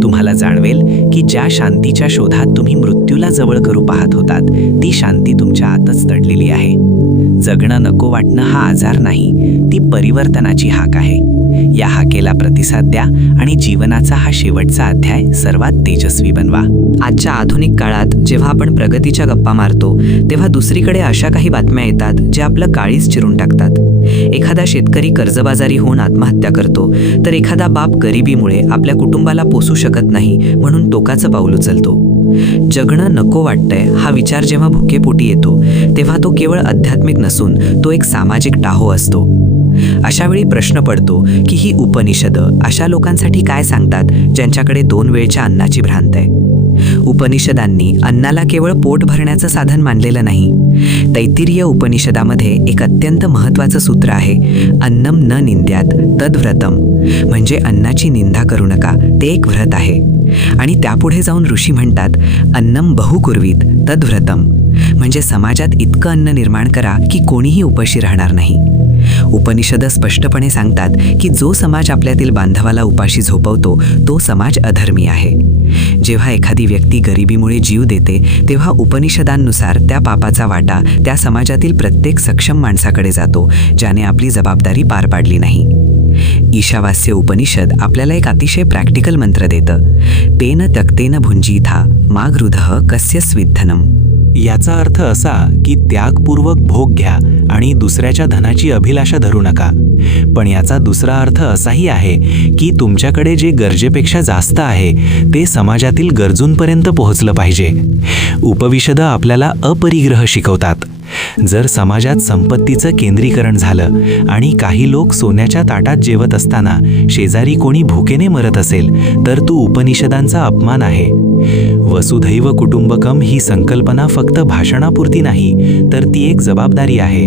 तुम्हाला जाणवेल की ज्या शांतीच्या शोधात तुम्ही मृत्यूला जवळ करू पाहत होतात ती शांती तुमच्या आतच दडलेली आहे. जगणं नको वाटणं हा आजार नाही, ती परिवर्तनाची हाक आहे. या हाकेला प्रतिसाद द्या आणि जीवनाचा हा शेवटचा अध्याय सर्वात तेजस्वी बनवा. आजच्या आधुनिक काळात जेव्हा आपण प्रगतीच्या गप्पा मारतो तेव्हा दुसरीकडे अशा काही बातम्या येतात जे आपलं काळीज चिरून टाकतात. एखादा शेतकरी कर्जबाजारी होऊन आत्महत्या करतो, तर एखादा बाप गरिबीमुळे आपल्या कुटुंबाला पोसू शकत नाही म्हणून टोकाचं पाऊल उचलतो. जगणं नको वाटतंय हा विचार जेव्हा भुकेपोटी येतो तेव्हा तो केवळ आध्यात्मिक नसून तो एक सामाजिक टाहो असतो. अशावेळी प्रश्न पडतो की ही उपनिषदं अशा लोकांसाठी काय सांगतात ज्यांच्याकडे 2 वेळच्या अन्नाची भ्रांत आहे. उपनिषदांनी अन्नाला केवळ पोट भरण्याचं साधन मानलेलं नाही. तैत्तिरीय उपनिषदामध्ये एक अत्यंत महत्त्वाचं सूत्र आहे, अन्नम न निंद्यात तद्व्रतम, म्हणजे अन्नाची निंदा करू नका, ते एक व्रत आहे. आणि त्यापुढे जाऊन ऋषी म्हणतात, अन्नम बहुकुर्वीत तद्व्रतम, म्हणजे समाजात इतकं अन्न निर्माण करा की कोणीही उपाशी राहणार नाही. उपनिषदं स्पष्टपणे सांगतात की जो समाज आपल्यातील बांधवाला उपाशी झोपवतो तो समाज अधर्मी आहे. जेव्हा एखादी व्यक्ती गरिबीमुळे जीव देते तेव्हा उपनिषदांनुसार त्या पापाचा वाटा त्या समाजातील प्रत्येक सक्षम माणसाकडे जातो ज्याने आपली जबाबदारी पार पाडली नाही. ईशावास्य उपनिषद आपल्याला एक अतिशय प्रॅक्टिकल मंत्र देतं, तेन त्यक्तेन भुंजीथा मा गृधः कस्य स्विद्धनम. याचा अर्थ असा की त्यागपूर्वक भोग घ्या आणि दुसऱ्याच्या धनाची अभिलाषा धरू नका. पण याचा दुसरा अर्थ असाही आहे की तुमच्याकडे जे गरजेपेक्षा जास्त आहे ते समाजातील गरजूंपर्यंत पोहोचलं पाहिजे. उपनिषदं आपल्याला अपरिग्रह शिकवतात. जर समाजात संपत्तीचं केंद्रीकरण झालं आणि काही लोक सोन्याच्या ताटात जेवत असताना शेजारी कोणी भुकेने मरत असेल तर तो उपनिषदांचा अपमान आहे. वसुधैव कुटुंबकम ही संकल्पना फक्त भाषणापुरती नाही तर ती एक जबाबदारी आहे.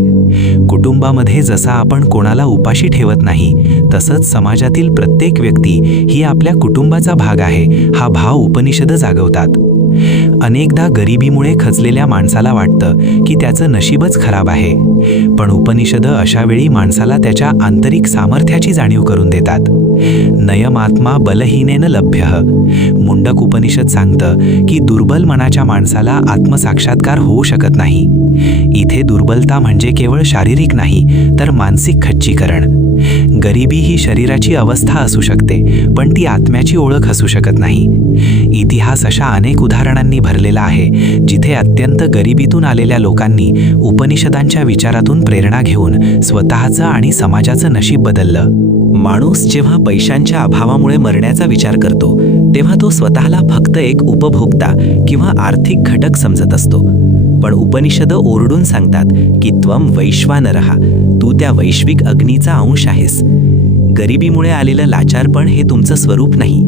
कुटुंबामध्ये जसा आपण कोणाला उपाशी ठेवत नाही तसंच समाजातील प्रत्येक व्यक्ती ही आपल्या कुटुंबाचा भाग आहे हा भाव उपनिषदं जागवतात. अनेकदा गरिबीमुळे खचलेल्या माणसाला वाटतं की त्याचं नशीबच खराब आहे, पण उपनिषदं अशा वेळी माणसाला त्याच्या आंतरिक सामर्थ्याची जाणीव करून देतात. नयमात्मा बलहीनेन लभ्यः. मुंडक उपनिषद सांगतं की दुर्बल मनाच्या माणसाला आत्मसाक्षात्कार होऊ शकत नाही. इथे दुर्बलता म्हणजे केवळ शारीरिक नाही तर मानसिक खच्चीकरण. गरिबी ही शरीराची अवस्था असू शकते पण ती आत्म्याची ओळख असू शकत नाही. इतिहास अशा अनेक उदाहरणांनी भरलेला आहे जिथे अत्यंत गरिबीतून आलेल्या लोकांनी उपनिषदांच्या विचारातून प्रेरणा घेऊन स्वतःचं आणि समाजाचं नशीब बदललं. माणूस जेव्हा पैशांच्या अभावामुळे मरण्याचा विचार करतो तेव्हा तो स्वतःला फक्त एक उपभोक्ता किंवा आर्थिक घटक समजत असतो. पण उपनिषदं ओरडून सांगतात की त्वम वैश्वानरहा, तू त्या वैश्विक अग्नीचा अंश आहेस. गरिबीमुळे आलेलं लाचारपण हे तुमचं स्वरूप नाही.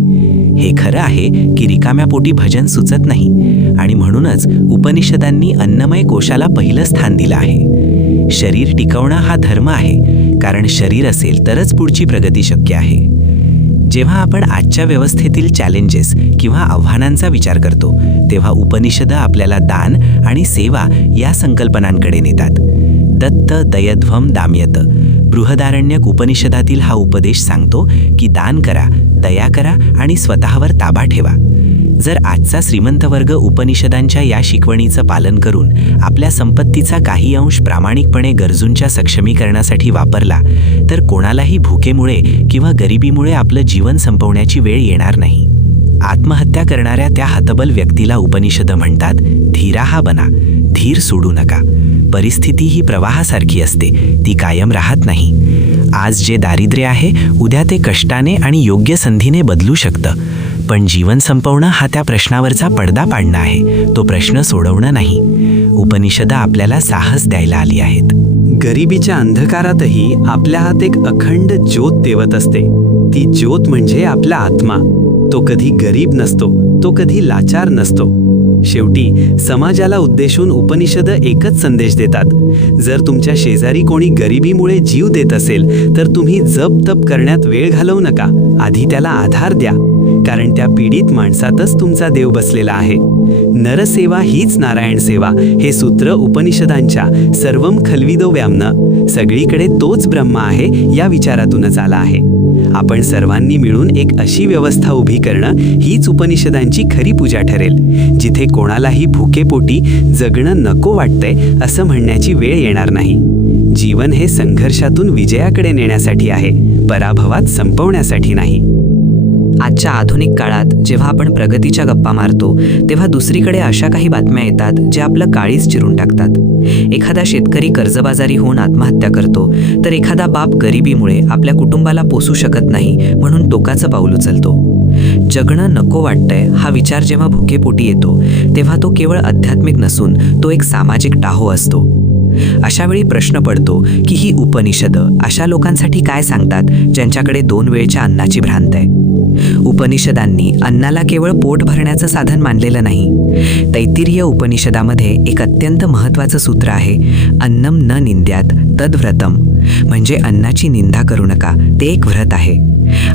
हे खरं आहे की रिकाम्या पोटी भजन सुचत नाही आणि म्हणूनच उपनिषदांनी अन्नमय कोशाला पहिलं स्थान दिलं आहे. शरीर टिकवणं हा धर्म आहे, कारण शरीर असेल तरच पुढची प्रगती शक्य आहे. जेव्हा आपण आजच्या व्यवस्थेतील चॅलेंजेस किंवा आव्हानांचा विचार करतो तेव्हा उपनिषदं आपल्याला दान आणि सेवा या संकल्पनांकडे नेतात. दत्त दयध्वम दाम्यत. बृहदारण्यक उपनिषदातील हा उपदेश सांगतो की दान करा, दया करा आणि स्वतःवर ताबा ठेवा. जर आजचा श्रीमंत वर्ग उपनिषदांच्या या शिकवणीचं पालन करून आपल्या संपत्तीचा काही अंश प्रामाणिकपणे गरजूंच्या सक्षमीकरणासाठी वापरला तर कोणालाही भुकेमुळे किंवा गरिबीमुळे आपलं जीवन संपवण्याची वेळ येणार नाही. आत्महत्या करणाऱ्या त्या हतबल व्यक्तीला उपनिषदं म्हणतात, धीराहा बना, धीर सोडू नका. परिस्थिती ही प्रवाहासारखी असते, ती कायम राहत नाही. आज जे दारिद्र्य आहे उद्या ते कष्टाने आणि योग्य संधीने बदलू शकतं. पण जीवन संपवणं हा त्या प्रश्नावरचा पडदा पाडणं आहे, तो प्रश्न सोडवणं नाही. उपनिषदं आपल्याला साहस द्यायला आली आहेत. गरिबीच्या अंधकारातही आपल्या हात एक अखंड ज्योत तेवत असते. ती ज्योत म्हणजे आपला आत्मा. तो कधी गरीब नसतो, तो कधी लाचार नसतो. शेवटी समाजाला उद्देशून उपनिषदं एकच संदेश देतात, जर तुमच्या शेजारी कोणी गरिबीमुळे जीव देत असेल तर तुम्ही जप तप करण्यात वेळ घालवू नका, आधी त्याला आधार द्या. कारण त्या पीडित माणसातच तुमचा देव बसलेला आहे. नरसेवा हीच नारायण सेवा हे सूत्र उपनिषदांच्या सर्वम खल्विदो व्याम्न, सगळीकडे तोच ब्रह्म आहे या विचारातूनच आला आहे. आपण सर्वांनी मिळून एक अशी व्यवस्था उभी करणं हीच उपनिषदांची खरी पूजा ठरेल, जिथे कोणालाही भुकेपोटी जगणं नको वाटतंय असं म्हणण्याची वेळ येणार नाही. जीवन हे संघर्षातून विजयाकडे नेण्यासाठी आहे, पराभवात संपवण्यासाठी नाही. आजच्या आधुनिक काळात जेव्हा आपण प्रगतीच्या गप्पा मारतो तेव्हा दुसरीकडे अशा काही बातम्या येतात जे आपलं काळीज चिरून टाकतात. एखादा शेतकरी कर्जबाजारी होऊन आत्महत्या करतो, तर एखादा बाप गरिबीमुळे आपल्या कुटुंबाला पोसू शकत नाही म्हणून टोकाचं पाऊल उचलतो. जगणं नको वाटतंय हा विचार जेव्हा भुकेपोटी येतो तेव्हा तो केवळ आध्यात्मिक नसून तो एक सामाजिक टाहो असतो. अशावेळी प्रश्न पडतो की ही उपनिषदं अशा लोकांसाठी काय सांगतात ज्यांच्याकडे 2 वेळच्या अन्नाची भ्रांत आहे. उपनिषदांनी अन्नाला केवळ पोट भरण्याचं साधन मानलेलं नाही. तैत्तिरीय उपनिषदामध्ये एक अत्यंत महत्त्वाचं सूत्र आहे, अन्नम न निंद्यात तद्व्रतम, म्हणजे अन्नाची निंदा करू नका, ते एक व्रत आहे.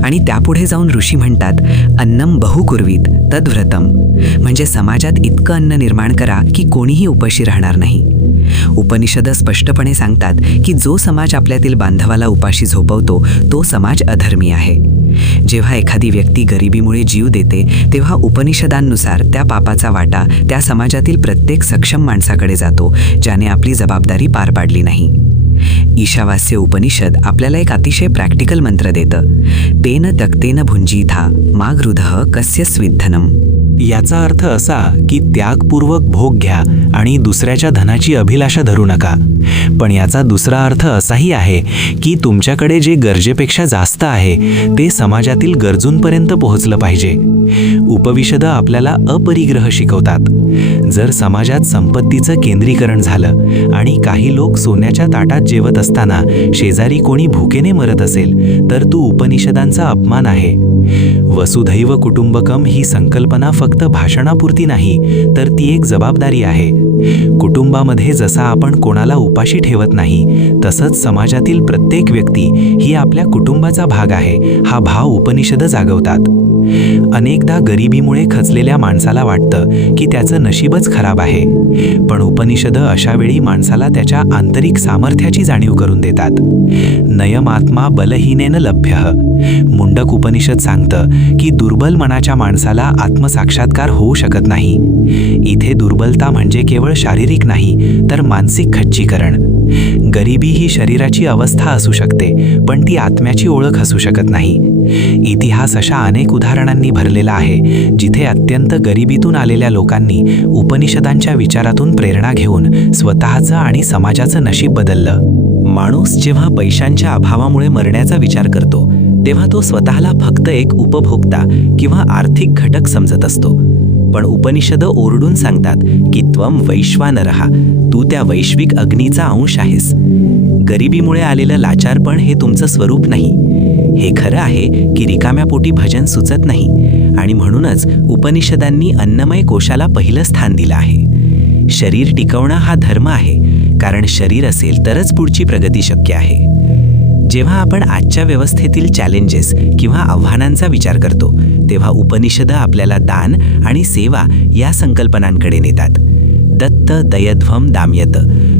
आणि त्यापुढे जाऊन ऋषी म्हणतात, अन्नम बहुकुर्वीत तद्व्रतम, म्हणजे समाजात इतकं अन्न निर्माण करा की कोणीही उपाशी राहणार नाही. उपनिषदं स्पष्टपणे सांगतात की जो समाज आपल्यातील बांधवाला उपाशी झोपवतो तो समाज अधर्मी आहे. जेव्हा एखादी व्यक्ती गरिबीमुळे जीव देते तेव्हा उपनिषदांनुसार त्या पापाचा वाटा त्या समाजातील प्रत्येक सक्षम माणसाकडे जातो ज्याने आपली जबाबदारी पार पाडली नाही. ईशावास्य उपनिषद आपल्याला एक अतिशय प्रॅक्टिकल मंत्र देतं, तेन तक्तेन भुंजीथा मा गृधः कस्य स्विद्धनम. याचा अर्थ असा की त्यागपूर्वक भोग घ्या आणि दुसऱ्याच्या धनाची अभिलाषा धरू नका. पण याचा दुसरा अर्थ असाही आहे की तुमच्याकडे जे गरजेपेक्षा जास्त आहे ते समाजातील गरजूंपर्यंत पोहोचलं पाहिजे. उपनिषदं आपल्याला अपरिग्रह शिकवतात. जर समाजात संपत्तीचं केंद्रीकरण झालं आणि काही लोक सोन्याच्या ताटात जेवत असताना शेजारी कोणी भुकेने मरत असेल तर तो उपनिषदांचा अपमान आहे. वसुधैव कुटुंबकम ही संकल्पना फक्त भाषणापुरती नाही, तर ती एक जबाबदारी आहे. कुटुंबामध्ये जसा आपण कोणाला उपाशी ठेवत नाही, तसंच समाजातील प्रत्येक व्यक्ती ही आपल्या कुटुंबाचा भाग आहे, हा भाव उपनिषदं जागवतात. अनेकदा गरिबीमुळे खचलेल्या माणसाला वाटतं की त्याचं नशीबच खराब आहे, पण उपनिषदं अशावेळी माणसाला त्याच्या आंतरिक सामर्थ्याची जाणीव करून देतात. नयमात्मा बलहीनेन लभ्यः. मुंडक उपनिषद सांगतं की दुर्बल मनाच्या माणसाला आत्मसाक्षात्कार होऊ शकत नाही. इथे दुर्बलता म्हणजे केवळ शारीरिक नाही तर मानसिक खच्चीकरण. गरिबी ही शरीराची अवस्था असू शकते, पण ती आत्म्याची ओळख असू शकत नाही. इतिहास अशा अनेक उदाहरणांनी भरलेला आहे जिथे अत्यंत गरिबीतून आलेल्या लोकांनी उपनिषदांच्या विचारातून प्रेरणा घेऊन स्वतःचं आणि समाजाचं नशीब बदललं. माणूस जेव्हा पैशांच्या अभावामुळे मरण्याचा विचार करतो तेव्हा तो स्वतःला फक्त एक उपभोक्ता किंवा आर्थिक घटक समजत असतो. पण उपनिषदं ओरडून सांगतात की त्वम वैश्वानरः, तू त्या वैश्विक अग्नीचा अंश आहेस. गरिबीमुळे आलेलं लाचारपण हे तुमचं स्वरूप नाही. हे खरं आहे की रिकाम्या पोटी भजन सुचत नाही आणि म्हणूनच उपनिषदांनी अन्नमय कोशाला पहिलं स्थान दिलं आहे. शरीर टिकवणं हा धर्म आहे, कारण शरीर असेल तरच पुढची प्रगती शक्य आहे. जेव्हा आपण आजच्या व्यवस्थेतील चॅलेंजेस किंवा आव्हानांचा विचार करतो तेव्हा उपनिषदं आपल्याला दान आणि सेवा या संकल्पनांकडे नेतात. दत्त दयध्वम दाम्यत.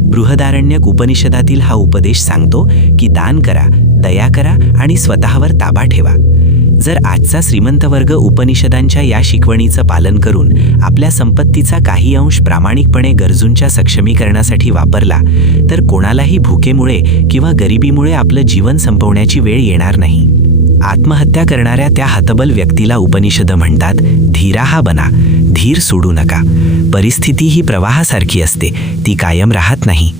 बृहदारण्यक उपनिषदातील हा उपदेश सांगतो की दान करा, दया करा आणि स्वतःवर ताबा ठेवा. जर आजचा श्रीमंत वर्ग उपनिषदांच्या या शिकवणीचं पालन करून आपल्या संपत्तीचा काही अंश प्रामाणिकपणे गरजूंच्या सक्षमीकरणासाठी वापरला तर कोणालाही भुकेमुळे किंवा गरिबीमुळे आपलं जीवन संपवण्याची वेळ येणार नाही. आत्महत्या करणाऱ्या त्या हतबल व्यक्तीला उपनिषदं म्हणतात, धीराहा बना, धीर सोडू नका. परिस्थिती ही प्रवाहासारखी असते, ती कायम राहत नाही.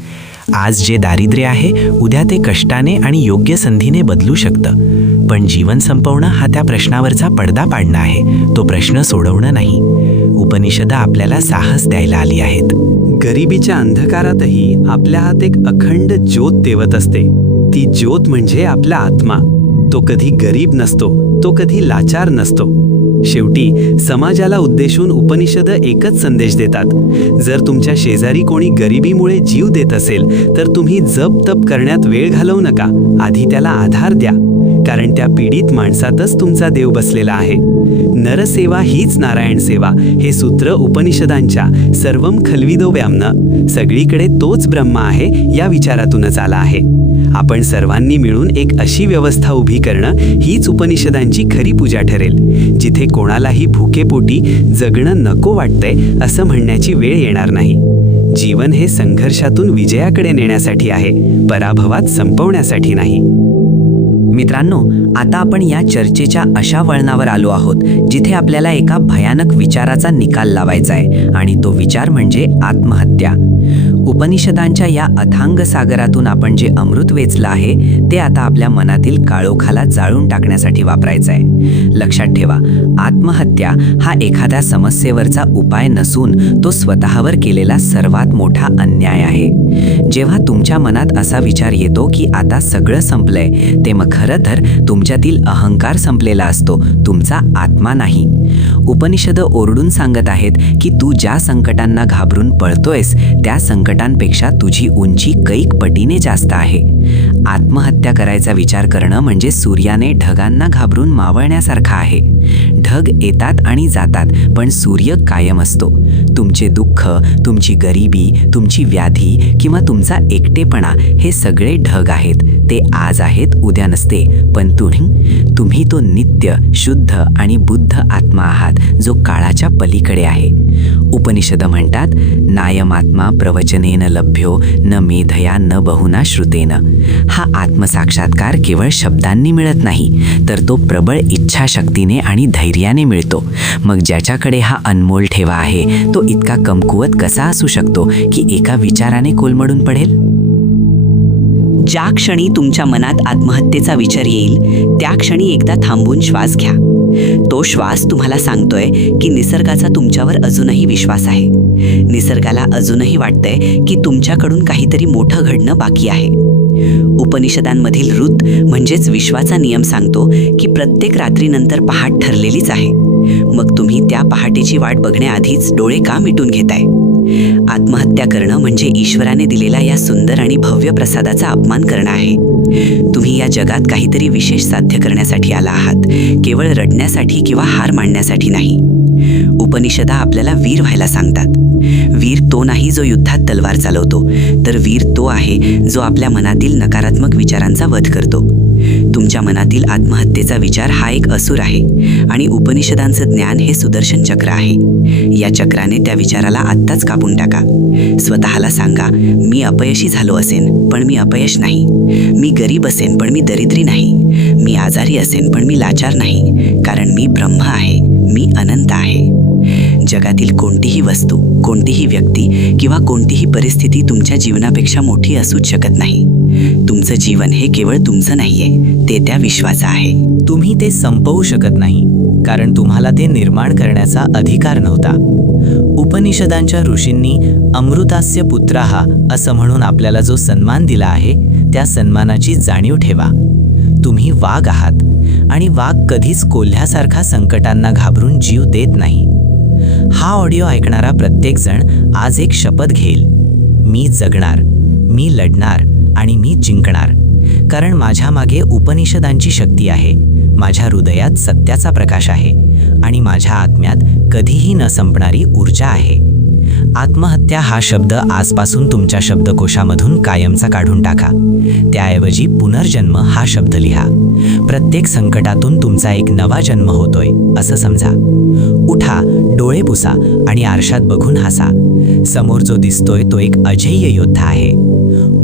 आज जे दारिद्र्य आहे उद्या ते कष्टाने आणि योग्य संधीने बदलू शकतं. पण जीवन संपवणं हा त्या प्रश्नावरचा पडदा पाडणं आहे, तो प्रश्न सोडवणं नाही. उपनिषदं आपल्याला साहस द्यायला आली आहेत. गरिबीच्या अंधकारातही आपल्या हात एक अखंड ज्योत तेवत असते. ती ज्योत म्हणजे आपला आत्मा. तो कधी गरीब नसतो, तो कधी लाचार नसतो. शेवटी समाजाला उद्देशून उपनिषदं एकच संदेश देतात, जर तुमच्या शेजारी कोणी गरिबीमुळे जीव देत असेल तर तुम्ही जप तप करण्यात वेळ घालवू नका, आधी त्याला आधार द्या. कारण त्या पीडित माणसातच तुमचा देव बसलेला आहे. नरसेवा हीच नारायण सेवा हे सूत्र उपनिषदांच्या सर्वम खल्विदो व्याम्न, सगळीकडे तोच ब्रह्म आहे या विचारातूनच आला आहे. आपण सर्वांनी मिळून एक अशी व्यवस्था उभी करणं हीच उपनिषदांची खरी पूजा ठरेल, जिथे कोणालाही भुकेपोटी जगणं नको वाटतंय असं म्हणण्याची वेळ येणार नाही. जीवन हे संघर्षातून विजयाकडे नेण्यासाठी आहे, पराभवात संपवण्यासाठी नाही. मित्रांनो, आता आपण या चर्चेच्या अशा वळणावर आलो आहोत जिथे आपल्याला एका भयानक विचाराचा निकाल लावायचा आहे, आणि तो विचार म्हणजे आत्महत्या. उपनिषदांच्या या अथांग सागरातून आपण जे अमृत वेचलं आहे ते आता आपल्या मनातील काळोखाला जाळून टाकण्यासाठी वापरायचं आहे. लक्षात ठेवा, आत्महत्या हा एखाद्या समस्येवरचा उपाय नसून तो स्वतःवर केलेला सर्वात मोठा अन्याय आहे. जेव्हा तुमच्या मनात असा विचार येतो की आता सगळं संपलंय, ते मग खरं तर तुमच्यातील अहंकार संपलेला असतो, तुमचा आत्मा नाही. उपनिषद ओरडून सांगत आहेत की तू ज्या संकटांना घाबरून पळतोयस त्या संकटांपेक्षा तुझी उंची कैक पटीने जास्त आहे. आत्महत्या करायचा विचार करणं म्हणजे सूर्याने ढगांना घाबरून मावळण्यासारखं आहे. ढग येतात आणि जातात, पण सूर्य कायम असतो. तुमचे दुःख, तुमची गरिबी, तुमची व्याधी किंवा तुमचा एकटेपणा हे सगळे ढग आहेत. ते आज आहेत, उद्या नसते, पण तुम्ही तो नित्य, शुद्ध आणि बुद्ध आत्मा आहात जो काळाच्या पलीकडे आहे. उपनिषद म्हणतात, नायमात्मा प्रवचनेन लभ्यो न मेधया न बहुना श्रुतेन. हा आत्मसाक्षात्कार केवळ शब्दांनी मिळत नाही, तर तो प्रबळ इच्छाशक्तीने आणि धैर्याने मिळतो. मग ज्याच्याकडे हा अनमोल ठेवा आहे तो इतका कमकुवत कसा असू शकतो की एका विचाराने कोलमडून पडेल? ज्या क्षणी तुमच्या मनात आत्महत्येचा विचार येईल त्या क्षणी एकदा थांबून श्वास घ्या. तो श्वास तुम्हाला सांगतोय की निसर्गाचा तुमच्यावर अजूनही विश्वास आहे. निसर्गाला अजूनही वाटतंय की तुमच्याकडून काहीतरी मोठं घडणं बाकी आहे. उपनिषदांमधील ऋत म्हणजेच विश्वाचा नियम सांगतो की प्रत्येक रात्रीनंतर पहाट ठरलेलीच आहे. मग तुम्ही त्या पहाटेची वाट बघण्याआधीच डोळे का मिटून घेताय? आत्महत्या करणं म्हणजे ईश्वराने दिलेला या सुंदर आणि भव्य प्रसादाचा अपमान करणं आहे. तुम्ही या जगात काहीतरी विशेष साध्य करण्यासाठी आला आहात, केवळ रडण्यासाठी किंवा हार मानण्यासाठी नाही. उपनिषदा आपल्याला वीर व्हायला सांगतात. वीर तो नाही जो युद्धात तलवार चालवतो, तर वीर तो आहे जो आपल्या मनातील नकारात्मक विचारांचा वध करतो. तुमच्या मनातील आत्महत्येचा विचार हा एक असुर आहे आणि उपनिषदांचं ज्ञान हे सुदर्शन चक्र आहे. या चक्राने त्या विचाराला आत्ताच कापून टाका. स्वतःला सांगा, मी अपयशी झालो असेन पण मी अपयश नाही. मी गरीब असेन पण मी दरिद्री नाही. मी आजारी असेन पण मी लाचार नाही, कारण मी ब्रह्म आहे, मी अनंत आहे. जगातील कोणतीही वस्तू, कोणतीही व्यक्ती किंवा कोणतीही परिस्थिती तुमच्या जीवनापेक्षा मोठी असूच शकत नाही. तुमचं जीवन हे केवळ तुमचं नाहीये, ते त्या विश्वाचं आहे. तुम्ही ते संपवू शकत नाही, कारण तुम्हाला ते निर्माण करण्याचा अधिकार नव्हता. उपनिषदांच्या ऋषींनी अमृतास्य पुत्राहा असं म्हणून आपल्याला जो सन्मान दिला आहे त्या सन्मानाची जाणीव ठेवा. तुम्ही वाघ आहात आणि वाघ कधीच कोल्ह्यासारखा संकटांना घाबरून जीव देत नाही. हा ऑडिओ ऐकणारा प्रत्येकजण आज एक शपथ घेईल, मी जगणार, मी लढणार आणि मी जिंकणार. कारण माझ्या मागे उपनिषदांची शक्ती आहे, माझ्या हृदयात सत्याचा प्रकाश आहे आणि माझ्या आत्म्यात कधीही न संपणारी ऊर्जा आहे. आत्महत्या हा शब्द आजपासून तुमच्या शब्दकोशामधून कायमचा काढून टाका. त्याऐवजी पुनर्जन्म हा शब्द लिहा. प्रत्येक संकटातून तुमचा एक नवा जन्म होतोय असं समजा. उठा, डोळे पुसा आणि आरशात बघून हसा. समोर जो दिसतोय तो एक अजेय योद्धा आहे.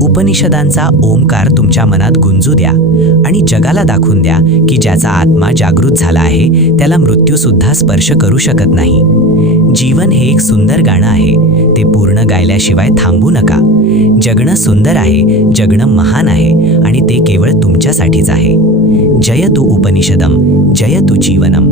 उपनिषदांचा ओमकार तुमच्या मनात गुंजू द्या आणि जगाला दाखवून द्या की ज्याचा आत्मा जागृत झाला आहे त्याला मृत्यूसुद्धा स्पर्श करू शकत नाही. जीवन हे एक सुंदर गाणं आहे, ते पूर्ण गायल्याशिवाय थांबू नका. जगणं सुंदर आहे, जगणं महान आहे आणि ते केवळ तुमच्यासाठीच आहे. जयतु उपनिषदम, जयतु जीवनम.